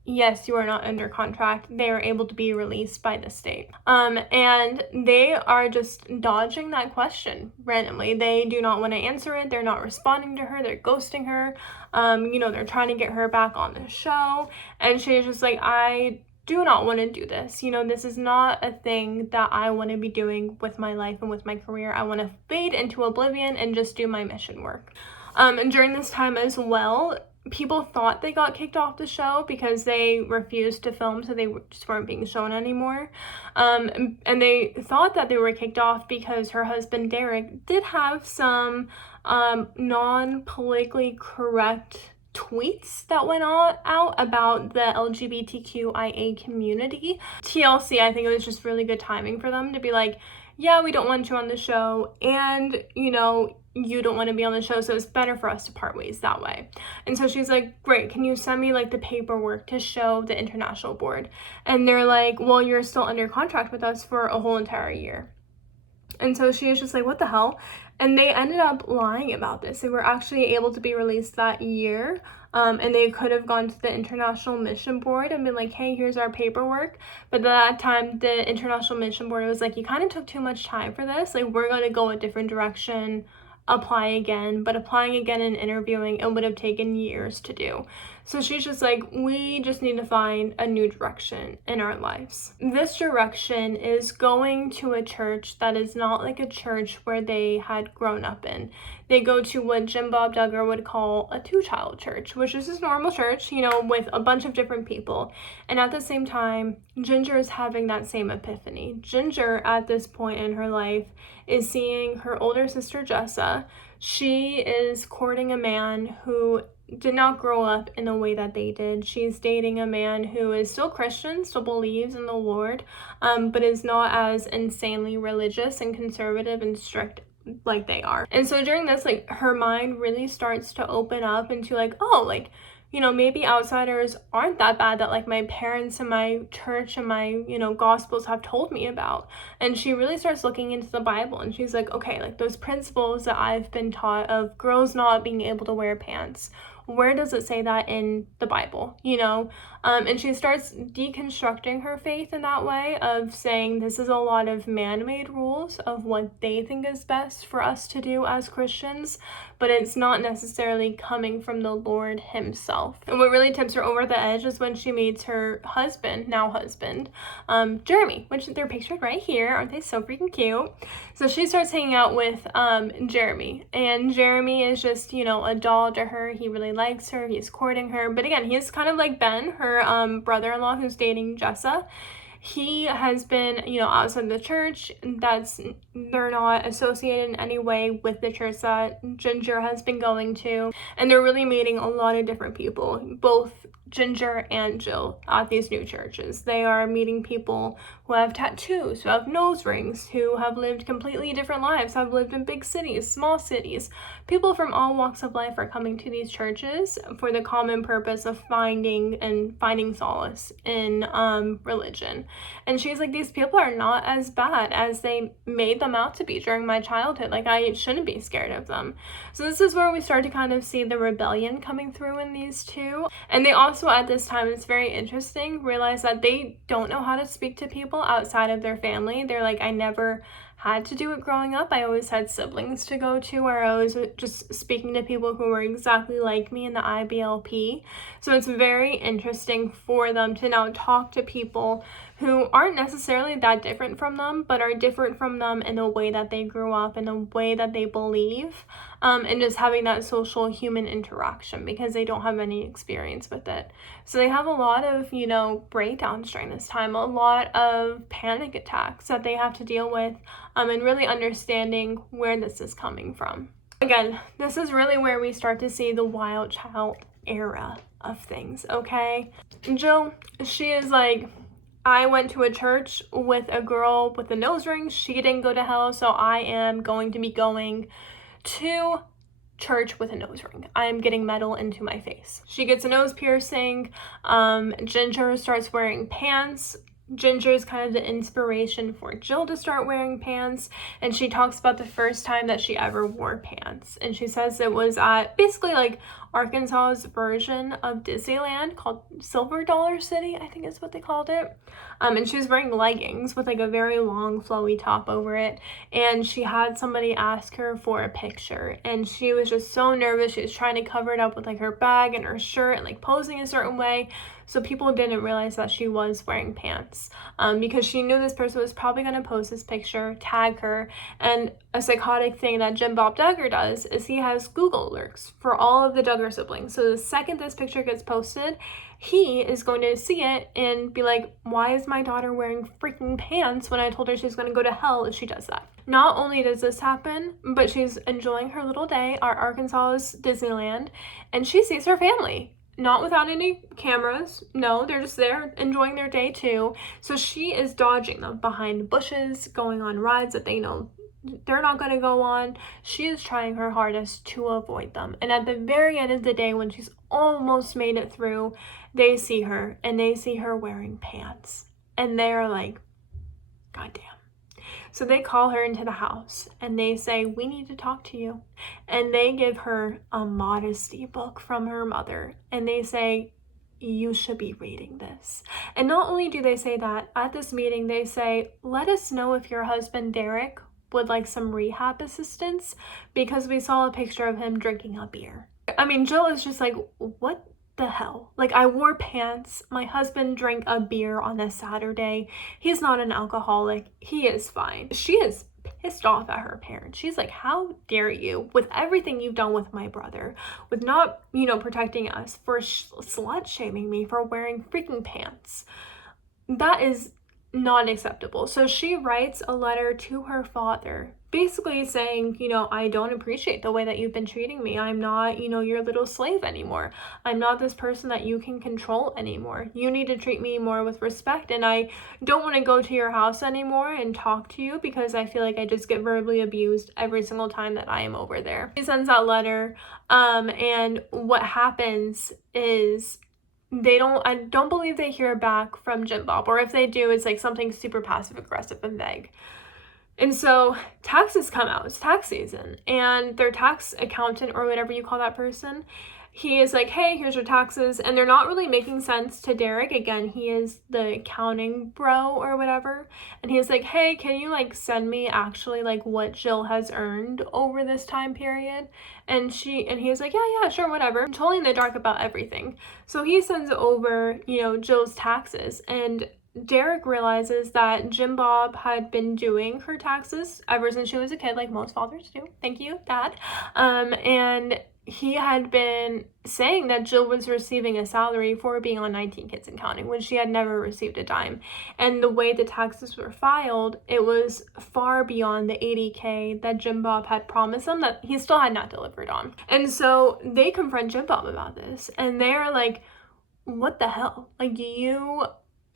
yes, you are not under contract. They are able to be released by the state. And they are just dodging that question randomly. They do not want to answer it. They're not responding to her. They're ghosting her. They're trying to get her back on the show. And she's just like, I do not want to do this. This is not a thing that I want to be doing with my life and with my career. I want to fade into oblivion and just do my mission work. And during this time as well, people thought they got kicked off the show because they refused to film, so they just weren't being shown anymore. And they thought that they were kicked off because her husband Derek did have some non-politically correct tweets that went out about the LGBTQIA community. TLC, I think it was just really good timing for them to be like, yeah, we don't want you on the show, and you don't want to be on the show, so it's better for us to part ways that way. And so she's like, great, can you send me like the paperwork to show the international board? And they're like, well, you're still under contract with us for a whole entire year. And so she is just like, what the hell? And they ended up lying about this. They were actually able to be released that year. And they could have gone to the International Mission Board and been like, hey, here's our paperwork. But at that time, the International Mission Board was like, you kind of took too much time for this. Like, we're going to go a different direction, apply again. But applying again and interviewing, it would have taken years to do. So she's just like, we just need to find a new direction in our lives. This direction is going to a church that is not like a church where they had grown up in. They go to what Jim Bob Duggar would call a two-child church, which is his normal church, with a bunch of different people. And at the same time, Jinger is having that same epiphany. Jinger, at this point in her life, is seeing her older sister, Jessa. She is courting a man who did not grow up in the way that they did. She's dating a man who is still Christian, still believes in the Lord, but is not as insanely religious and conservative and strict like they are. And so during this, her mind really starts to open up into maybe outsiders aren't that bad that my parents and my church and my, gospels have told me about. And she really starts looking into the Bible, and she's like, okay, those principles that I've been taught of girls not being able to wear pants, where does it say that in the Bible, And she starts deconstructing her faith in that way of saying this is a lot of man-made rules of what they think is best for us to do as Christians, but it's not necessarily coming from the Lord himself. And what really tips her over the edge is when she meets her now husband, Jeremy, which they're pictured right here. Aren't they so freaking cute? So she starts hanging out with Jeremy, and Jeremy is just, a doll to her. He really likes her. He's courting her. But again, he's kind of like Ben, her brother-in-law who's dating Jessa. He has been, outside the church. They're not associated in any way with the church that Jinger has been going to. And they're really meeting a lot of different people, both Jinger and Jill, at these new churches. They are meeting people who have tattoos, who have nose rings, who have lived completely different lives, have lived in big cities, small cities. People from all walks of life are coming to these churches for the common purpose of finding solace in religion. And she's like, these people are not as bad as they made them out to be during my childhood. I shouldn't be scared of them. So this is where we start to kind of see the rebellion coming through in these two. And they also, at this time, it's very interesting, realize that they don't know how to speak to people outside of their family. They're like, I never had to do it growing up. I always had siblings to go to where I was just speaking to people who were exactly like me in the IBLP. So it's very interesting for them to now talk to people who aren't necessarily that different from them, but are different from them in the way that they grew up, in the way that they believe, and just having that social human interaction because they don't have any experience with it. So they have a lot of, breakdowns during this time, a lot of panic attacks that they have to deal with, and really understanding where this is coming from. Again, this is really where we start to see the wild child era of things, okay? Jill, she is like, I went to a church with a girl with a nose ring. She didn't go to hell, so I am going to be going to church with a nose ring. I am getting metal into my face. She gets a nose piercing. Jinger starts wearing pants Ginger is kind of the inspiration for Jill to start wearing pants, and she talks about the first time that she ever wore pants. And she says it was at basically like Arkansas's version of Disneyland called Silver Dollar City, I think is what they called it. And she was wearing leggings with like a very long flowy top over it, and she had somebody ask her for a picture, and she was just so nervous. She was trying to cover it up with like her bag and her shirt and like posing a certain way, so people didn't realize that she was wearing pants, because she knew this person was probably going to post this picture, tag her. And a psychotic thing that Jim Bob Duggar does is he has Google alerts for all of the Duggar siblings. So the second this picture gets posted, he is going to see it and be like, why is my daughter wearing freaking pants when I told her she's going to go to hell if she does that? Not only does this happen, but she's enjoying her little day at Arkansas's Disneyland, and she sees her family. Not without any cameras. No, they're just there enjoying their day too. So she is dodging them behind bushes, going on rides that they know they're not going to go on. She is trying her hardest to avoid them. And at the very end of the day, when she's almost made it through, they see her, and they see her wearing pants. And they're like, God damn. So they call her into the house, and they say, we need to talk to you. And they give her a modesty book from her mother, and they say, you should be reading this. And not only do they say that, at this meeting they say, let us know if your husband Derek would like some rehab assistance, because we saw a picture of him drinking a beer. I mean, Jill is just like, what the hell? Like, I wore pants. My husband drank a beer on a Saturday. He's not an alcoholic. He is fine. She is pissed off at her parents. She's like, how dare you, with everything you've done with my brother, with not, protecting us, for slut shaming me for wearing freaking pants. That is not acceptable. So she writes a letter to her father, basically saying, I don't appreciate the way that you've been treating me. I'm not, your little slave anymore. I'm not this person that you can control anymore. You need to treat me more with respect, and I don't want to go to your house anymore and talk to you because I feel like I just get verbally abused every single time that I am over there. She sends that letter, and what happens is I don't believe they hear back from Jim Bob, or if they do, it's like something super passive aggressive and vague. And so taxes come out. It's tax season, and their tax accountant, or whatever you call that person, he is like, hey, here's your taxes. And they're not really making sense to Derek. Again, he is the accounting bro or whatever. And he's like, hey, can you send me actually what Jill has earned over this time period? And he's like, yeah, sure, whatever. I'm totally in the dark about everything. So he sends over, Jill's taxes, and Derek realizes that Jim Bob had been doing her taxes ever since she was a kid, like most fathers do. Thank you, Dad. And he had been saying that Jill was receiving a salary for being on 19 Kids and Counting, when she had never received a dime. And the way the taxes were filed, it was far beyond the $80K that Jim Bob had promised them that he still had not delivered on. And so they confront Jim Bob about this, and they're like, what the hell? You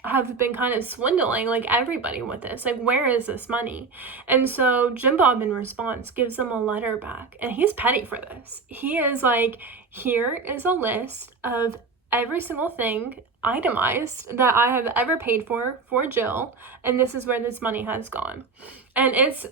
have been kind of swindling everybody with this. Where is this money? And so Jim Bob in response gives them a letter back, and he's petty for this. He is like, here is a list of every single thing itemized that I have ever paid for Jill, and this is where this money has gone. And it's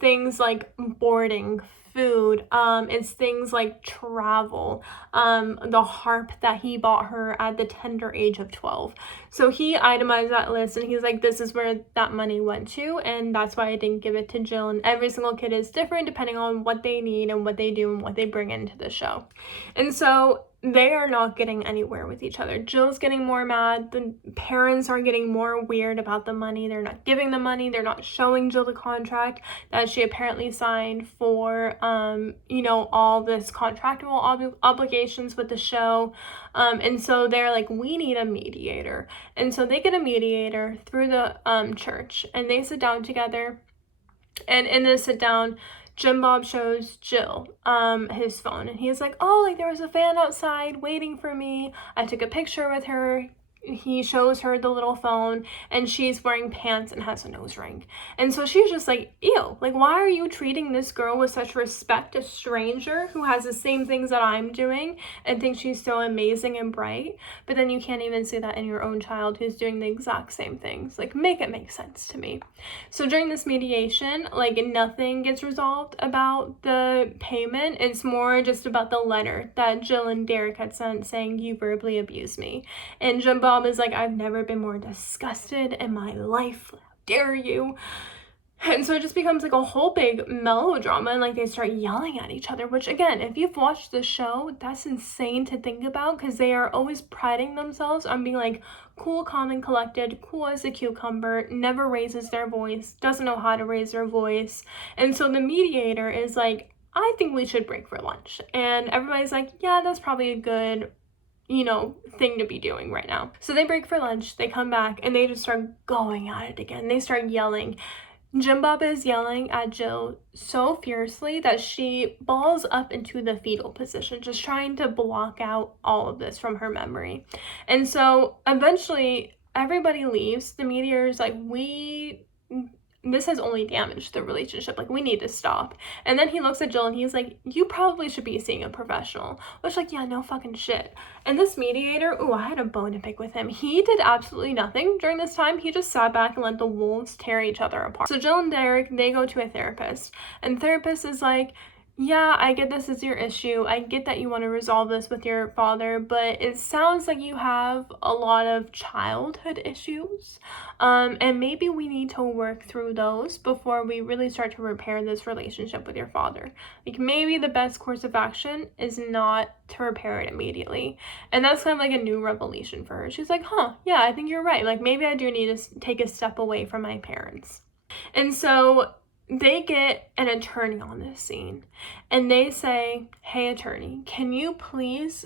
things like boarding, food, it's things like travel, the harp that he bought her at the tender age of 12. So he itemized that list, and he's like, this is where that money went to, and that's why I didn't give it to Jill. And every single kid is different depending on what they need and what they do and what they bring into the show. And so they are not getting anywhere with each other. Jill's getting more mad. The parents are getting more weird about the money. They're not giving the money. They're not showing Jill the contract that she apparently signed for, all this contractual obligations with the show. And so they're like, we need a mediator. And so they get a mediator through the church, and they sit down together. And in this sit down, Jim Bob shows Jill his phone, and he's like, oh, there was a fan outside waiting for me. I took a picture with her. he shows her the little phone, and she's wearing pants and has a nose ring. And so she's just like, ew, like, why are you treating this girl with such respect, a stranger who has the same things that I'm doing, and thinks she's so amazing and bright, but then you can't even see that in your own child who's doing the exact same things. Like, make it make sense to me. So during this mediation, like, nothing gets resolved about the payment. It's more just about the letter that Jill and Derek had sent saying, you verbally abused me. And Jim Bob is like, I've never been more disgusted in my life. How dare you? And so it just becomes like a whole big melodrama, and like they start yelling at each other, which again, if you've watched the show, that's insane to think about, because they are always priding themselves on being like cool, calm, and collected, cool as a cucumber, never raises their voice, doesn't know how to raise their voice. And so the mediator is like, I think we should break for lunch. And everybody's like, yeah, that's probably a good, thing to be doing right now. So they break for lunch, they come back, and they just start going at it again. They start yelling. Jim Bob is yelling at Jill so fiercely that she balls up into the fetal position, just trying to block out all of this from her memory. And so eventually everybody leaves. The mediator's like, this has only damaged the relationship. Like, we need to stop. And then he looks at Jill and he's like, you probably should be seeing a professional. Which, like, yeah, no fucking shit. And this mediator, I had a bone to pick with him. He did absolutely nothing during this time. He just sat back and let the wolves tear each other apart. So Jill and Derek, they go to a therapist. And the therapist is like, yeah, I get this is your issue. I get that you want to resolve this with your father, but it sounds like you have a lot of childhood issues. And maybe we need to work through those before we really start to repair this relationship with your father. Like, maybe the best course of action is not to repair it immediately. And that's kind of like a new revelation for her. She's like, yeah, I think you're right. Like, maybe I do need to take a step away from my parents. And so they get an attorney on this scene, and they say, hey, attorney, can you please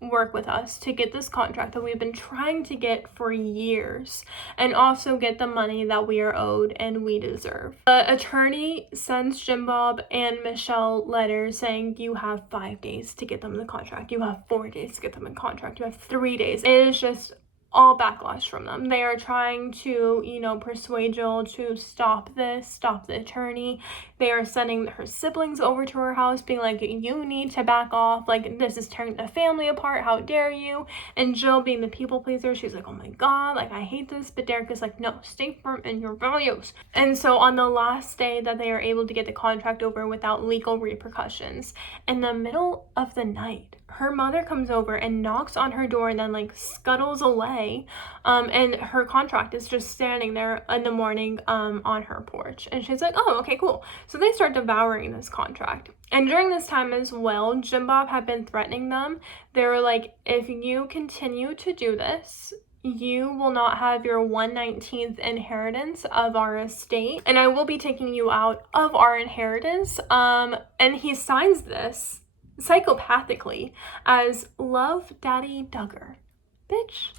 work with us to get this contract that we've been trying to get for years, and also get the money that we are owed and we deserve? The attorney sends Jim Bob and Michelle letters saying, you have 5 days to get them the contract, you have 4 days to get them the contract, you have 3 days. It is just all backlash from them. They are trying to, persuade Jill to stop the attorney. They are sending her siblings over to her house being like, you need to back off. Like, this is tearing the family apart. How dare you? And Jill, being the people pleaser, she's like, oh my God, like, I hate this. But Derek is like, no, stay firm in your values. And so on the last day that they are able to get the contract over without legal repercussions, in the middle of the night, her mother comes over and knocks on her door and then like scuttles away. And her contract is just standing there in the morning on her porch. And she's like, oh, okay, cool. So they start devouring this contract. And during this time as well, Jim Bob had been threatening them. They were like, if you continue to do this, you will not have your 1/19th inheritance of our estate, and I will be taking you out of our inheritance. And he signs this psychopathically as Love Daddy Duggar. Bitch,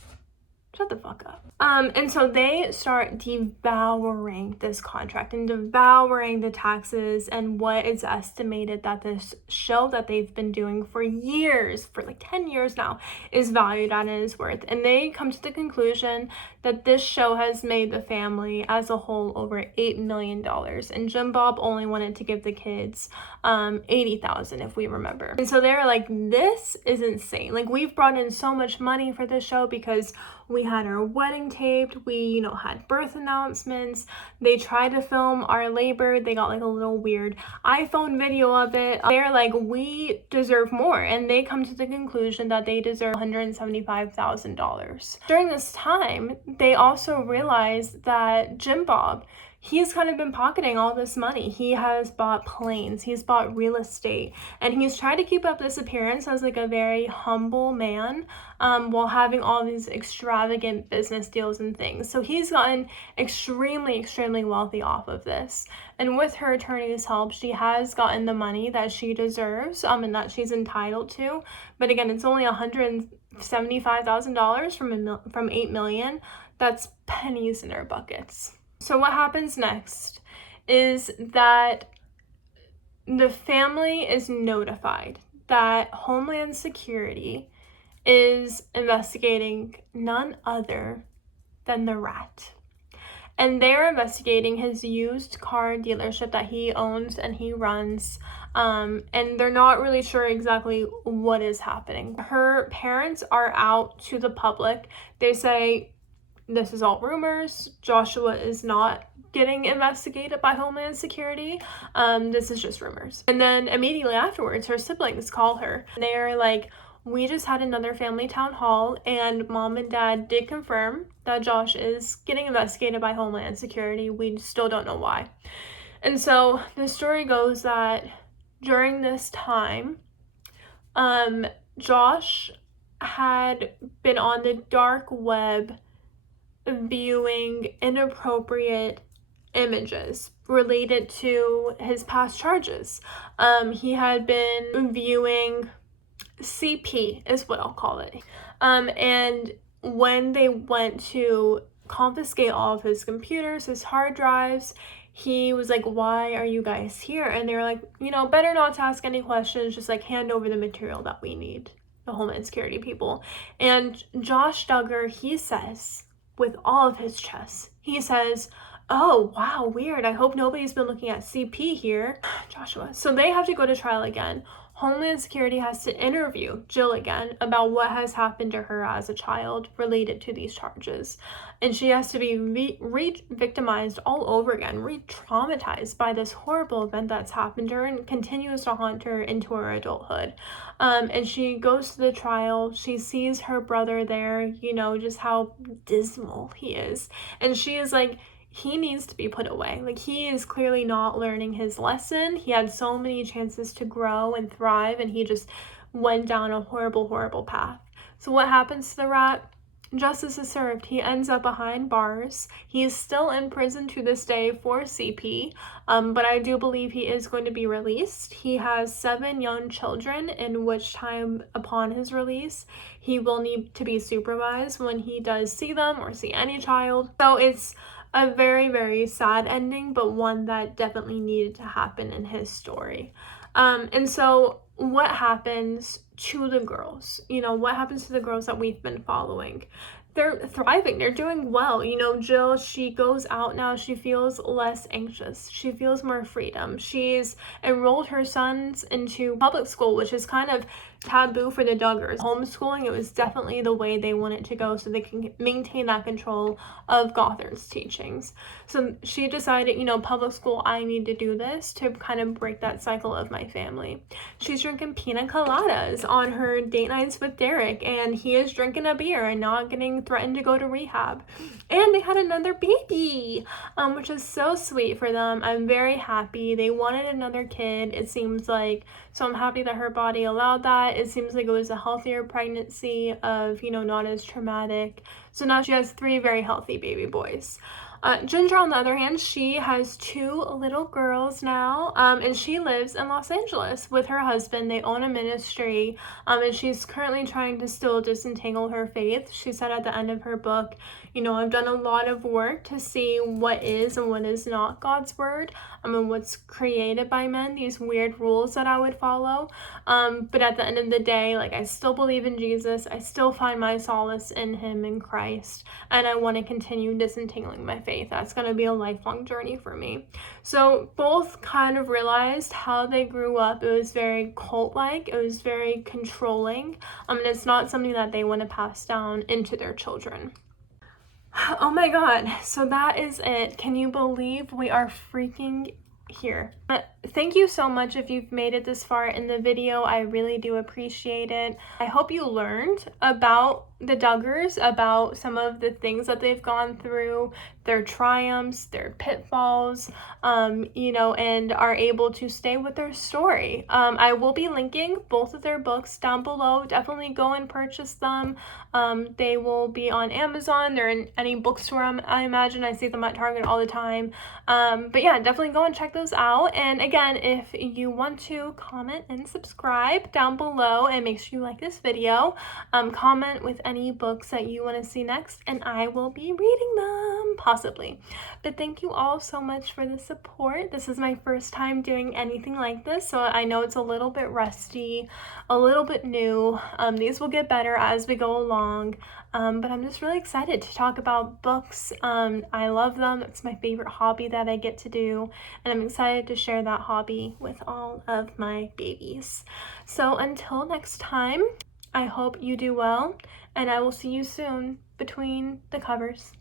shut the fuck up. And so they start devouring this contract and devouring the taxes and what is estimated that this show that they've been doing for years, for like 10 years now, is valued at and is worth. And they come to the conclusion that this show has made the family as a whole over $8 million. And Jim Bob only wanted to give the kids $80,000, if we remember. And so they're like, this is insane. Like, we've brought in so much money for this show because we had our wedding taped, we, had birth announcements. They tried to film our labor. They got like a little weird iPhone video of it. They're like, we deserve more. And they come to the conclusion that they deserve $175,000. During this time, they also realize that Jim Bob, he's kind of been pocketing all this money. He has bought planes, he's bought real estate, and he's tried to keep up this appearance as like a very humble man while having all these extravagant business deals and things. So he's gotten extremely wealthy off of this. And with her attorney's help, she has gotten the money that she deserves and that she's entitled to. But again, it's only $175,000 from $8 million. That's pennies in our buckets. So what happens next is that the family is notified that Homeland Security is investigating none other than the Rat. And they're investigating his used car dealership that he owns and he runs. And they're not really sure exactly what is happening. Her parents are out to the public. They say, this is all rumors. Joshua is not getting investigated by Homeland Security. This is just rumors. And then immediately afterwards, her siblings call her. They're like, we just had another family town hall, and mom and dad did confirm that Josh is getting investigated by Homeland Security. We still don't know why. And so the story goes that during this time, Josh had been on the dark web viewing inappropriate images related to his past charges. He had been viewing CP is what I'll call it. And when they went to confiscate all of his computers, his hard drives, he was like, why are you guys here? And they were like, better not to ask any questions, just like hand over the material that we need, the Homeland Security people. And Josh Duggar, he says, with all of his chest, he says, oh, wow, weird. I hope nobody's been looking at CP here. Joshua. So they have to go to trial again. Homeland Security has to interview Jill again about what has happened to her as a child related to these charges. And she has to be re-victimized all over again, re-traumatized by this horrible event that's happened to her and continues to haunt her into her adulthood. And she goes to the trial. She sees her brother there, just how dismal he is. And she is like, he needs to be put away. Like, he is clearly not learning his lesson. He had so many chances to grow and thrive, and he just went down a horrible, horrible path. So what happens to the Rat? Justice is served. He ends up behind bars. He is still in prison to this day for CP, but I do believe he is going to be released. He has 7 young children, in which time upon his release, he will need to be supervised when he does see them or see any child. So it's a very, very sad ending, but one that definitely needed to happen in his story. And so what happens to the girls? What happens to the girls that we've been following? They're thriving. They're doing well. Jill, she goes out now. She feels less anxious. She feels more freedom. She's enrolled her sons into public school, which is kind of taboo for the Duggars. Homeschooling, it was definitely the way they wanted to go so they can maintain that control of Gothard's teachings. So she decided, public school, I need to do this to kind of break that cycle of my family. She's drinking pina coladas on her date nights with Derek, and he is drinking a beer and not getting threatened to go to rehab. And they had another baby, which is so sweet for them. I'm very happy. They wanted another kid, it seems like. So I'm happy that her body allowed that. It seems like it was a healthier pregnancy of, not as traumatic. So now she has 3 very healthy baby boys. Jinger, on the other hand, she has 2 little girls now, and she lives in Los Angeles with her husband. They own a ministry, and she's currently trying to still disentangle her faith. She said at the end of her book, I've done a lot of work to see what is and what is not God's word, and what's created by men, these weird rules that I would follow. But at the end of the day, I still believe in Jesus. I still find my solace in him, in Christ, and I want to continue disentangling my faith. That's going to be a lifelong journey for me. So both kind of realized how they grew up. It was very cult-like. It was very controlling. And it's not something that they want to pass down into their children. Oh my God. So that is it. Can you believe we are freaking here? Thank you so much if you've made it this far in the video. I really do appreciate it. I hope you learned about the Duggars, about some of the things that they've gone through, their triumphs, their pitfalls, and are able to stay with their story. I will be linking both of their books down below. Definitely go and purchase them. They will be on Amazon. They're in any bookstore, I imagine. I see them at Target all the time. But yeah, definitely go and check those out. And again, if you want to comment and subscribe down below, and make sure you like this video, comment with any books that you want to see next, and I will be reading them, possibly. But thank you all so much for the support. This is my first time doing anything like this, so I know it's a little bit rusty, a little bit new. These will get better as we go along, but I'm just really excited to talk about books. I love them. It's my favorite hobby that I get to do, and I'm excited to share that hobby with all of my babies. So until next time, I hope you do well, and I will see you soon between the covers.